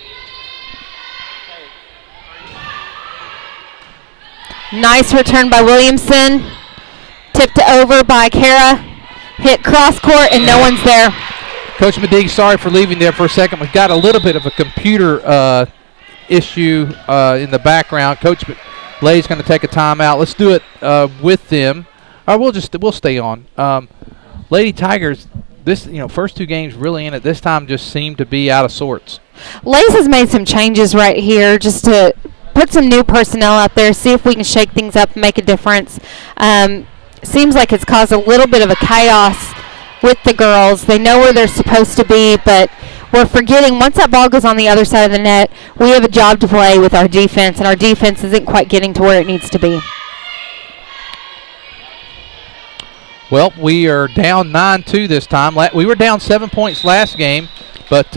Nice return by Williamson. Tipped over by Kara. Hit cross court and no one's there. Coach Medigue, sorry for leaving there for a second. We've got a little bit of a computer issue in the background. Coach Lay's going to take a timeout. Let's do it with them. Or we'll stay on. Lady Tigers, this first two games really in it. This time just seemed to be out of sorts. Lays has made some changes right here just to put some new personnel out there, see if we can shake things up and make a difference. Seems like it's caused a little bit of a chaos with the girls. They know where they're supposed to be, but we're forgetting once that ball goes on the other side of the net, we have a job to play with our defense, and our defense isn't quite getting to where it needs to be. Well, we are down 9-2 this time. We were down 7 points last game, but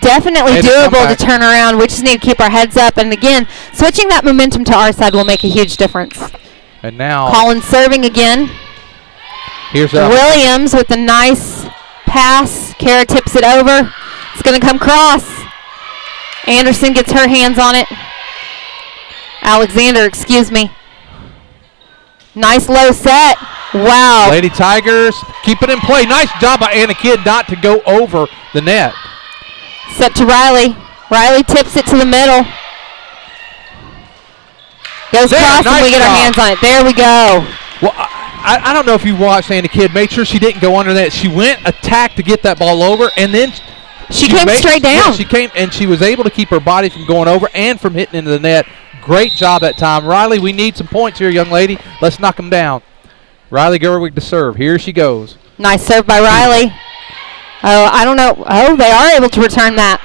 definitely doable to turn around. We just need to keep our heads up. And again, switching that momentum to our side will make a huge difference. And now Collins serving again. Here's Williams with a nice pass. Kara tips it over. It's going to come cross. Anderson gets her hands on it. Alexander, excuse me. Nice low set. Wow. Lady Tigers keep it in play. Nice job by Anna Kidd not to go over the net. Set to Riley. Riley tips it to the middle. Goes cross and we get our hands on it. There we go. Well, I don't know if you watched Anna Kidd. Made sure she didn't go under that. She went attack to get that ball over, and then she came straight down. Yeah, she came, and she was able to keep her body from going over and from hitting into the net. Great job that time. Riley, we need some points here, young lady. Let's knock them down. Riley Gerwig to serve. Here she goes. Nice serve by Riley. Oh, I don't know. Oh, they are able to return that.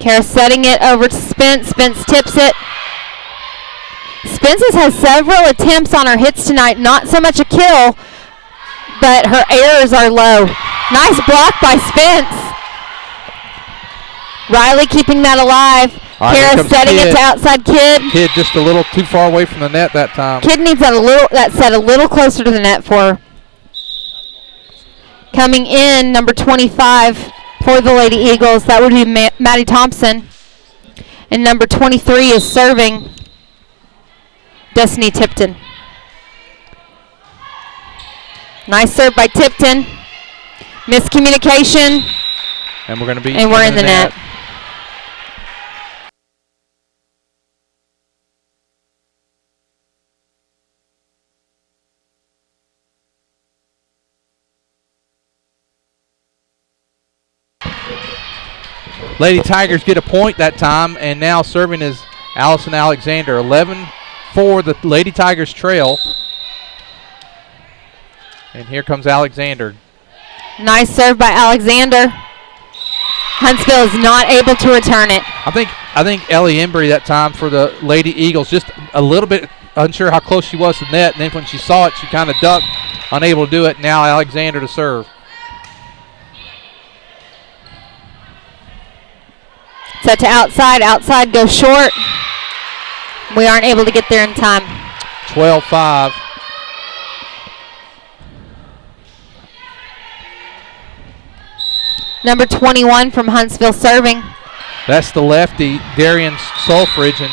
Kara setting it over to Spence. Spence tips it. Spence has had several attempts on her hits tonight. Not so much a kill, but her errors are low. Nice block by Spence. Riley keeping that alive. Kara setting it to outside Kidd. Kidd just a little too far away from the net that time. Kidd needs that set a little closer to the net for her. Coming in, number 25 for the Lady Eagles. That would be Maddie Thompson. And number 23 is serving Destiny Tipton. Nice serve by Tipton. Miscommunication. And we're going to be and we're in the net. Lady Tigers get a point that time, and now serving is Allison Alexander. 11 for the Lady Tigers trail. And here comes Alexander. Nice serve by Alexander. Huntsville is not able to return it. I think Ellie Embry that time for the Lady Eagles, just a little bit unsure how close she was to the net, and then when she saw it, she kind of ducked, unable to do it. Now Alexander to serve. Set to outside. Outside goes short. We aren't able to get there in time. 12-5. Number 21 from Huntsville serving. That's the lefty, Darian Sulfridge, and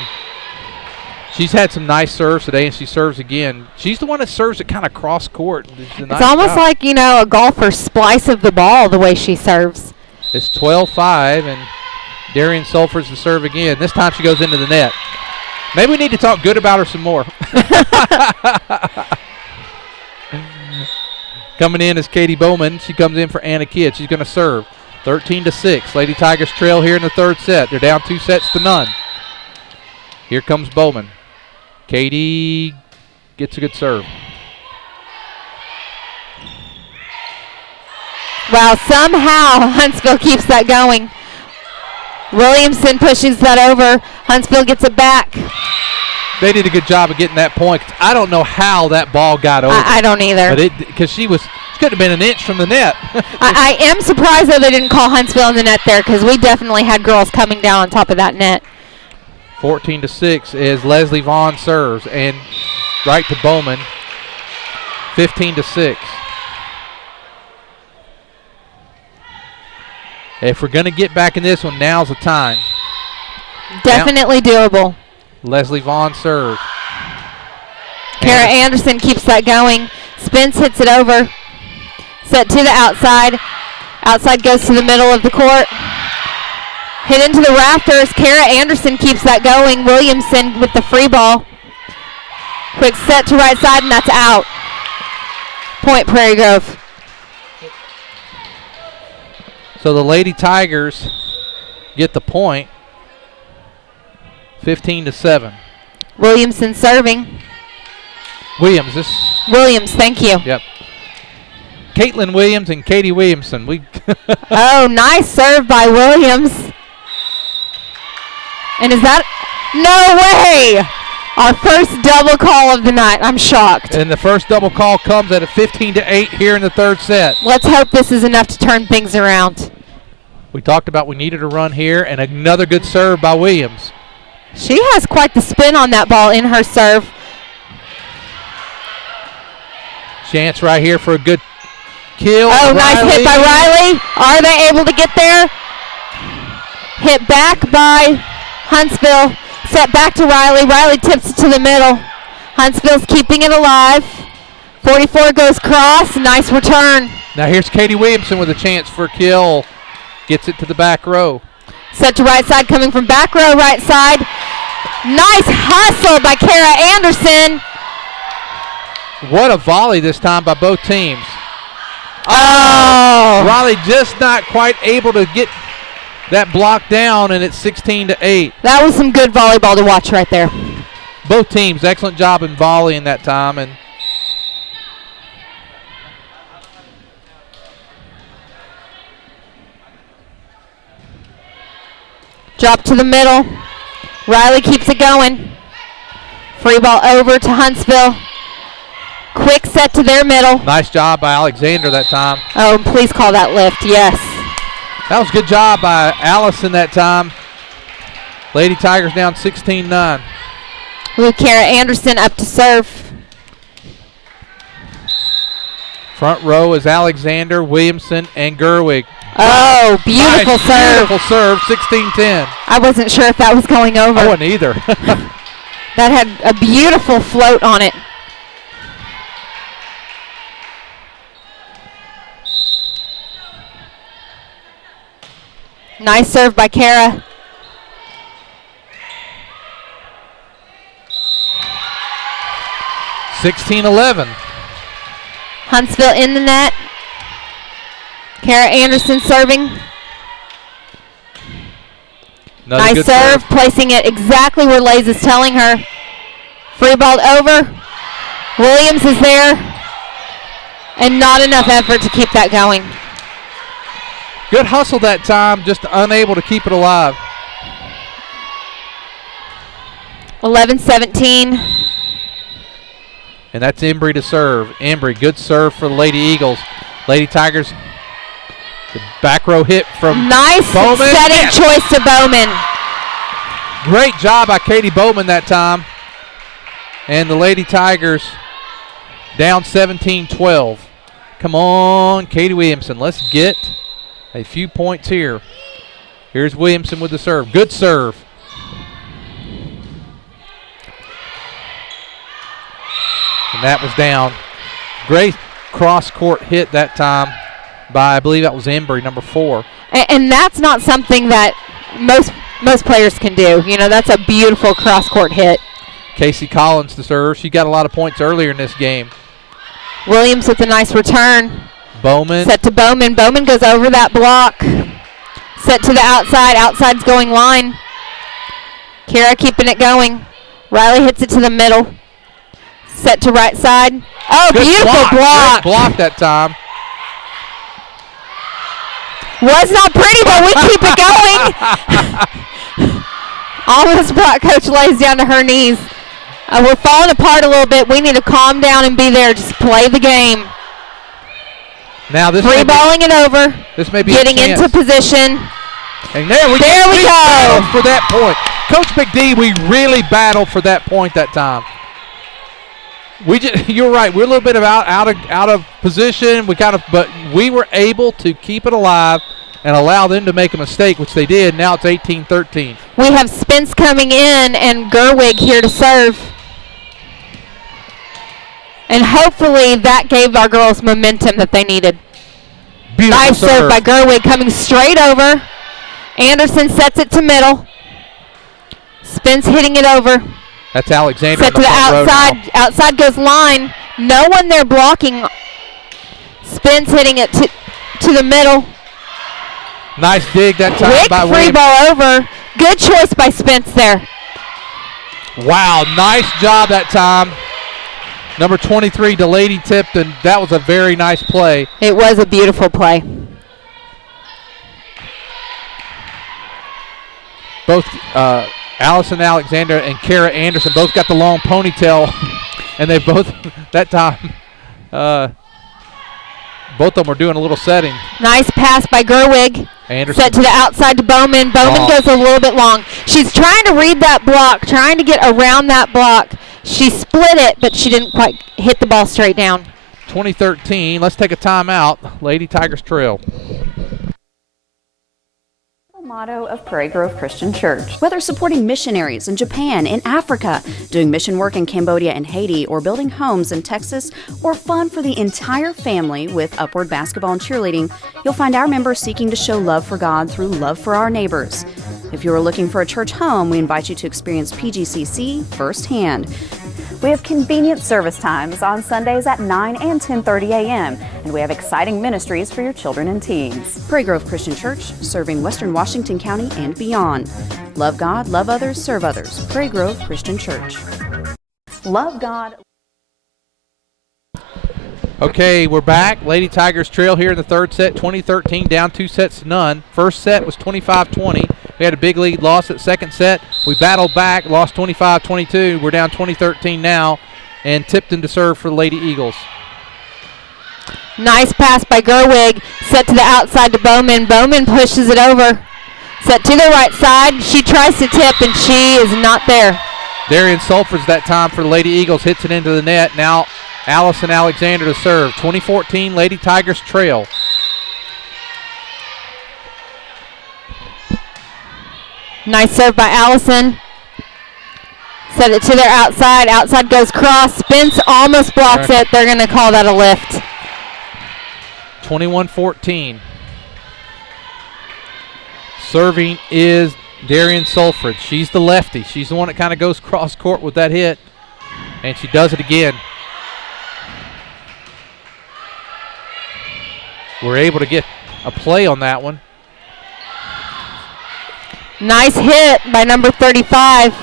she's had some nice serves today, and she serves again. She's the one that serves it kind of cross court. It's almost like, a golfer's splice of the ball, the way she serves. It's 12-5, and Darian Sulfridge to serve again. This time she goes into the net. Maybe we need to talk good about her some more. Coming in is Katie Bowman. She comes in for Anna Kidd. She's going to serve. 13-6. Lady Tigers trail here in the third set. They're down 2-0. Here comes Bowman. Katie gets a good serve. Wow, somehow Huntsville keeps that going. Williamson pushes that over. Huntsville gets it back. They did a good job of getting that point. I don't know how that ball got over. I don't either. But because she could have been an inch from the net. I am surprised that they didn't call Huntsville in the net there, because we definitely had girls coming down on top of that net. 14-6 is Leslie Vaughn serves, and right to Bowman. 15-6. If we're going to get back in this one, now's the time. Definitely doable. Leslie Vaughn serves. Kara Anderson keeps that going. Spence hits it over. Set to the outside. Outside goes to the middle of the court. Hit into the rafters. Kara Anderson keeps that going. Williamson with the free ball. Quick set to right side, and that's out. Point Prairie Grove. So the Lady Tigers get the point. 15-7. Williamson serving. Williams, thank you. Yep. Caitlin Williams and Katie Williamson. Oh, nice serve by Williams. And is that? No way! Our first double call of the night. I'm shocked. And the first double call comes at a 15-8 here in the third set. Let's hope this is enough to turn things around. We talked about we needed a run here, and another good serve by Williams. She has quite the spin on that ball in her serve. Chance right here for a good kill. Oh, nice hit by Riley. Are they able to get there? Hit back by Huntsville. Set back to Riley. Riley tips it to the middle. Huntsville's keeping it alive. 44 goes cross. Nice return. Now here's Katie Williamson with a chance for a kill. Gets it to the back row. Set to right side, coming from back row, right side. Nice hustle by Kara Anderson. What a volley this time by both teams. Oh! Riley just not quite able to get that block down, and it's 16-8. That was some good volleyball to watch right there. Both teams, excellent job in volleying that time. And drop to the middle. Riley keeps it going. Free ball over to Huntsville. Quick set to their middle. nice job by Alexander that time. Oh, please call that lift, yes. That was a good job by Allison that time. Lady Tigers down 16-9. Ooh, Kara Anderson up to serve. Front row is Alexander, Williamson, and Gerwig. Oh, beautiful Nice, serve. Beautiful serve, 16-10. I wasn't sure if that was going over. I wasn't either. That had a beautiful float on it. Nice serve by Kara. $16-11. Huntsville in the net. Kara Anderson serving. Another Nice good serve, placing it exactly where Lays is telling her. Free ball over. Williams is there. And not enough effort to keep that going. Good hustle that time, just unable to keep it alive. 11-17. And that's Embry to serve. Embry, good serve for the Lady Eagles. Lady Tigers, the back row hit from Nice Bowman. setting Yes. choice to Bowman. Great job by Katie Bowman that time. And the Lady Tigers down 17-12. Come on, Katie Williamson. Let's get a few points here. Here's Williamson with the serve. Good serve. And that was down. Great cross-court hit that time by, I believe that was Embry, number 4. And that's not something that most players can do. You know, that's a beautiful cross-court hit. Casey Collins to serve. She got a lot of points earlier in this game. Williams with a nice return. Bowman. Set to Bowman. Bowman goes over that block. Set to the outside. Outside's going line. Kara keeping it going. Riley hits it to the middle. Set to right side. Oh, Good beautiful block. Great block that time. Was not pretty, but we keep it going. Almost brought Coach Lays down to her knees. We're falling apart a little bit. We need to calm down and be there. Just play the game. Now this Free balling it over. This may be Getting a chance. into position. And there we go. Battled for that point. Coach McD, we really battled for that point that time. You're right. We're a little bit out of position. But we were able to keep it alive and allow them to make a mistake, which they did. Now it's 18-13. We have Spence coming in and Gerwig here to serve. And hopefully that gave our girls momentum that they needed. Beautiful Nice serve by Gerwig coming straight over. Anderson sets it to middle. Spence hitting it over. That's Alexander. Set to the outside. Outside goes line. No one there blocking. Spence hitting it to the middle. Nice dig that time Quick by free Williams. ball over. Good choice by Spence there. Wow, nice job that time. Number 23, Delady tipped, and that was a very nice play. It was a beautiful play. Both Allison Alexander and Kara Anderson both got the long ponytail, and they both, that time, both of them were doing a little setting. Nice pass by Gerwig. Anderson. Set to the outside to Bowman. Bowman goes a little bit long. She's trying to read that block, trying to get around that block. She split it, but she didn't quite hit the ball straight down. 2013. Let's take a timeout. Lady Tigers trail. Motto of Prairie Grove Christian Church. Whether supporting missionaries in Japan, in Africa, doing mission work in Cambodia and Haiti, or building homes in Texas, or fun for the entire family with Upward Basketball and Cheerleading, you'll find our members seeking to show love for God through love for our neighbors. If you are looking for a church home, we invite you to experience PGCC firsthand. We have convenient service times on Sundays at 9 and 10:30 a.m., and we have exciting ministries for your children and teens. Prairie Grove Christian Church, serving Western Washington County and beyond. Love God, love others, serve others. Prairie Grove Christian Church. Love God. Okay, we're back. Lady Tigers trail here in the third set, 2013, down 2-0. First set was 25-20. We had a big lead, lost at second set. We battled back, lost 25-22. We're down 2013 now, and Tipton to serve for the Lady Eagles. Nice pass by Gerwig. Set to the outside to Bowman. Bowman pushes it over. Set to the right side. She tries to tip, and she is not there. Darian Sulfurs that time for the Lady Eagles, hits it into the net. Now Allison Alexander to serve. 2014 Lady Tigers trail. Nice serve by Allison. Set it to their outside. Outside goes cross. Spence almost blocks it. They're going to call that a lift. 21-14. Serving is Darian Sulford. She's the lefty. She's the one that kind of goes cross court with that hit. And she does it again. We're able to get a play on that one. Nice hit by number 35.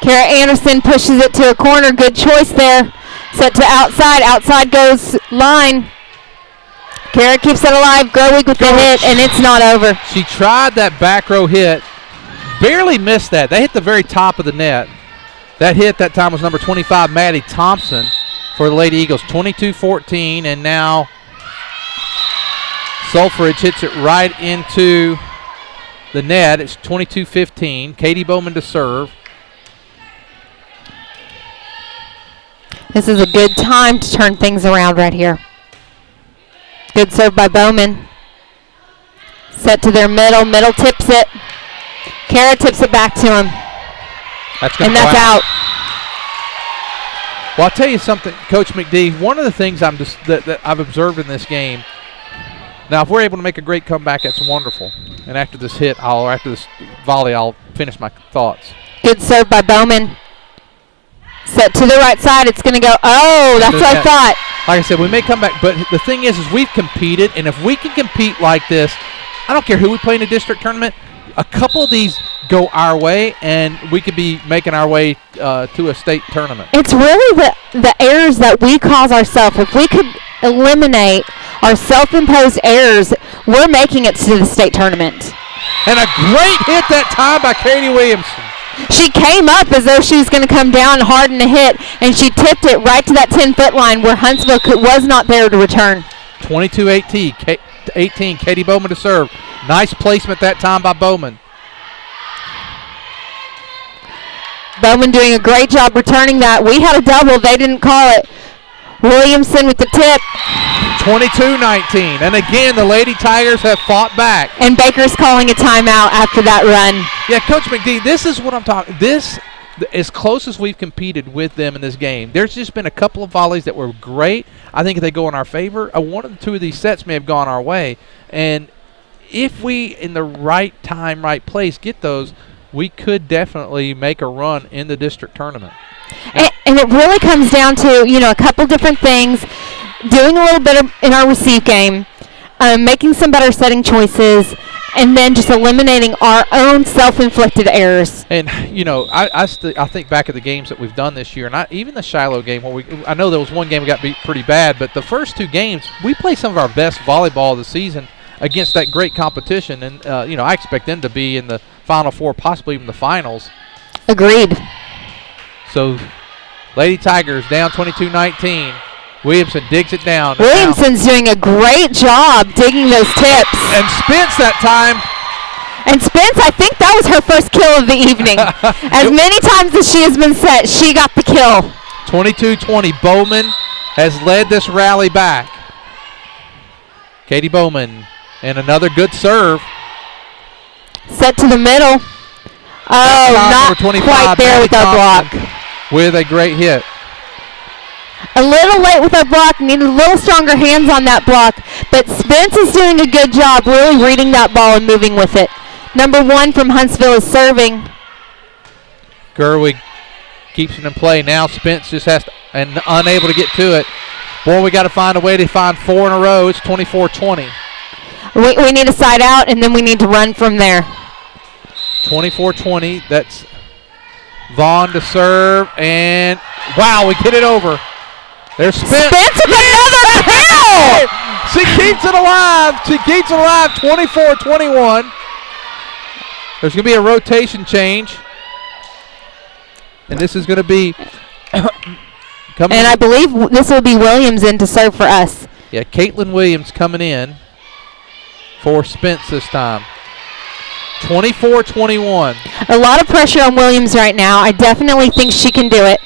Kara Anderson pushes it to a corner. Good choice there. Set to outside. Outside goes line. Kara keeps it alive. Gerwig with the hit, and it's not over. She tried that back row hit. Barely missed that. They hit the very top of the net. That hit that time was number 25, Maddie Thompson, for the Lady Eagles. 22-14, and now Sulfridge hits it right into the net. It's 22-15. Katie Bowman to serve. This is a good time to turn things around right here. Good serve by Bowman. Set to their middle. Middle tips it. Kara tips it back to him. And that's out. Well, I'll tell you something, Coach McD. One of the things that I've observed in this game. Now, if we're able to make a great comeback, that's wonderful. And after this hit, after this volley, I'll finish my thoughts. Good serve by Bowman. Set to the right side. It's going to go. Oh, that's what I thought. Like I said, we may come back, but the thing is we've competed, and if we can compete like this, I don't care who we play in a district tournament, a couple of these go our way, and we could be making our way to a state tournament. It's really the errors that we cause ourselves. If we could eliminate our self-imposed errors, we're making it to the state tournament. And a great hit that time by Katie Williamson. She came up as though she was going to come down hard in a hit, and she tipped it right to that 10-foot line where Huntsville was not there to return. 22-18, Katie Bowman to serve. Nice placement that time by Bowman. Bowman doing a great job returning that. We had a double. They didn't call it. Williamson with the tip. 22-19. And again, the Lady Tigers have fought back. And Baker's calling a timeout after that run. Yeah, Coach McD, this is what I'm talking. This, as close as we've competed with them in this game, there's just been a couple of volleys that were great. I think if they go in our favor, one of the two of these sets may have gone our way. And if we, in the right time, right place, get those, we could definitely make a run in the district tournament. And it really comes down to, a couple different things. Doing a little bit in our receive game, making some better setting choices, and then just eliminating our own self-inflicted errors. And, I think back at the games that we've done this year, and even the Shiloh game where I know there was one game we got beat pretty bad, but the first two games, we played some of our best volleyball of the season. against that great competition. And, I expect them to be in the Final Four, possibly even the finals. Agreed. So, Lady Tigers down 22-19. Williamson digs it down. Williamson's doing a great job digging those tips. And Spence that time. And Spence, I think that was her first kill of the evening. As many times as she has been set, she got the kill. 22-20. Bowman has led this rally back. Katie Bowman, and another good serve. Set to the middle. Oh, not quite there with our block. With a great hit. A little late with our block. Needed a little stronger hands on that block. But Spence is doing a good job really reading that ball and moving with it. Number 1 from Huntsville is serving. Gerwig keeps it in play. Now Spence just has to, and unable to get to it. Boy, we got to find a way to find 4 in a row. It's 24-20. We need a side out, and then we need to run from there. 24-20. That's Vaughn to serve, and wow, we get it over. There's Spence. Spence with another kill! She keeps it alive. 24-21. There's going to be a rotation change. And this is going to be coming. And I believe this will be Williams in to serve for us. Yeah, Caitlin Williams coming in for Spence this time. 24-21. A lot of pressure on Williams right now. I definitely think she can do it.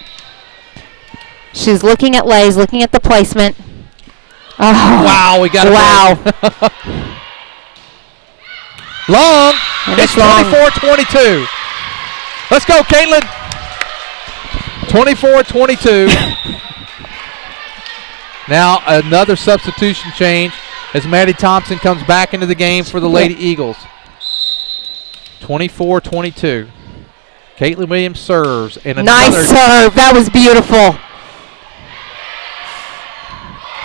She's looking at lays, looking at the placement. Oh, wow, we got it. Wow. Long. And it's long. 24-22. Let's go, Caitlin. 24-22. Now another substitution change as Maddie Thompson comes back into the game for the Lady Eagles. 24-22. Caitlin Williams serves. And nice serve. That was beautiful.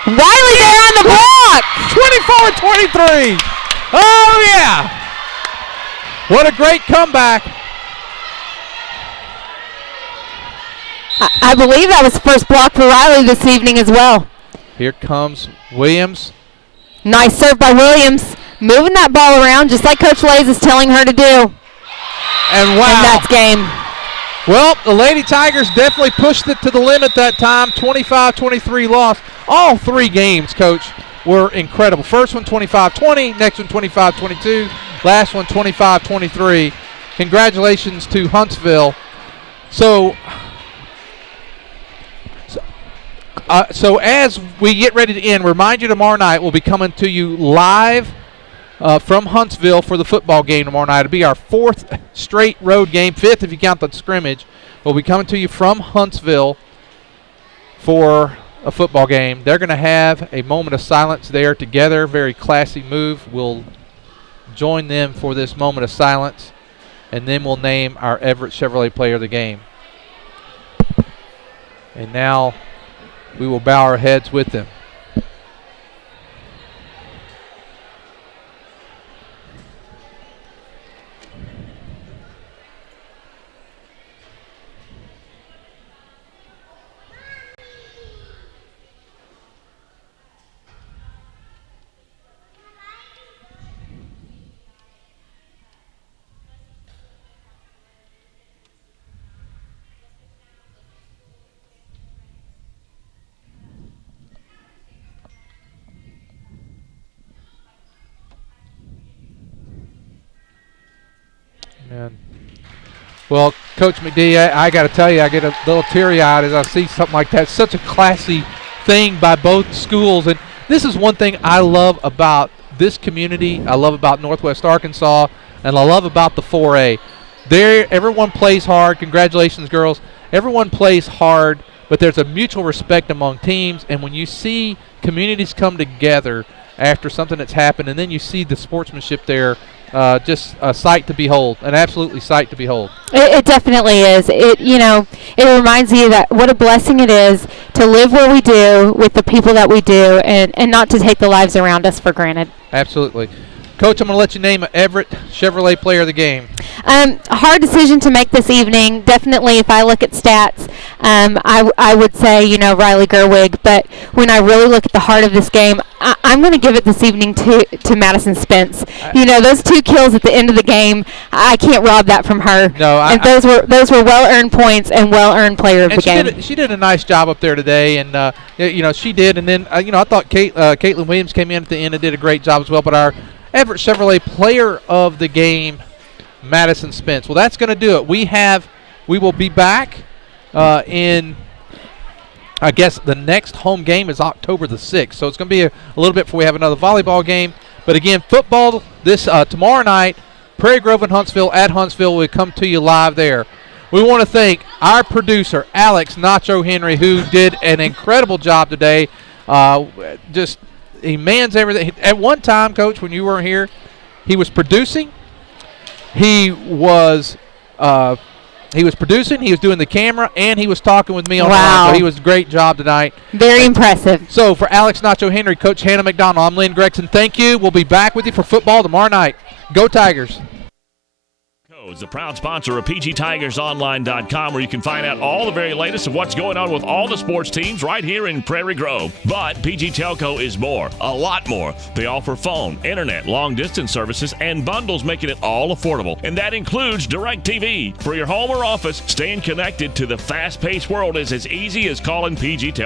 Riley there on the block. 24-23. Oh, yeah. What a great comeback. I believe that was the first block for Riley this evening as well. Here comes Williams. Nice serve by Williams. Moving that ball around just like Coach Lays is telling her to do. And wow. And that's game. Well, the Lady Tigers definitely pushed it to the limit that time. 25-23 loss. All 3 games, Coach, were incredible. First one 25-20, next one 25-22, last one 25-23. Congratulations to Huntsville. So as we get ready to end, remind you tomorrow night we'll be coming to you live from Huntsville for the football game tomorrow night. It'll be our 4th straight road game, 5th if you count the scrimmage. We'll be coming to you from Huntsville for a football game. They're going to have a moment of silence there together. Very classy move. We'll join them for this moment of silence, and then we'll name our Everett Chevrolet Player of the Game. And now we will bow our heads with them. Man. Well, Coach McD, I got to tell you, I get a little teary-eyed as I see something like that. Such a classy thing by both schools. And this is one thing I love about this community. I love about Northwest Arkansas, and I love about the 4A. Everyone plays hard. Congratulations, girls. Everyone plays hard, but there's a mutual respect among teams. And when you see communities come together after something that's happened, and then you see the sportsmanship there, just a sight to behold, an absolutely sight to behold. It definitely is. It reminds you that what a blessing it is to live where we do with the people that we do, and not to take the lives around us for granted. Absolutely. Coach, I'm going to let you name an Everett Chevrolet player of the game. A hard decision to make this evening. Definitely, if I look at stats, I would say, Riley Gerwig. But when I really look at the heart of this game, I'm going to give it this evening to Madison Spence. Those 2 kills at the end of the game, I can't rob that from her. No, and those were well-earned points and well-earned player of the game. She did a nice job up there today, and she did. And then I thought Caitlin Williams came in at the end and did a great job as well. But our Everett Chevrolet player of the game, Madison Spence. Well, that's going to do it. We will be back in, I guess, the next home game is October the 6th. So it's going to be a little bit before we have another volleyball game. But again, football this tomorrow night, Prairie Grove and Huntsville at Huntsville. We come to you live there. We want to thank our producer, Alex Nacho Henry, who did an incredible job today. He mans everything. At one time, Coach, when you weren't here, he was producing. He was producing. He was doing the camera, and he was talking with me on the line. So he was a great job tonight. Very impressive. So for Alex Nacho Henry, Coach Hannah McDonald, I'm Lynn Gregson. Thank you. We'll be back with you for football tomorrow night. Go Tigers. Is the proud sponsor of PGTigersOnline.com, where you can find out all the very latest of what's going on with all the sports teams right here in Prairie Grove. But PG Telco is more, a lot more. They offer phone, internet, long-distance services, and bundles, making it all affordable. And that includes DirecTV. For your home or office, staying connected to the fast-paced world is as easy as calling PG Telco.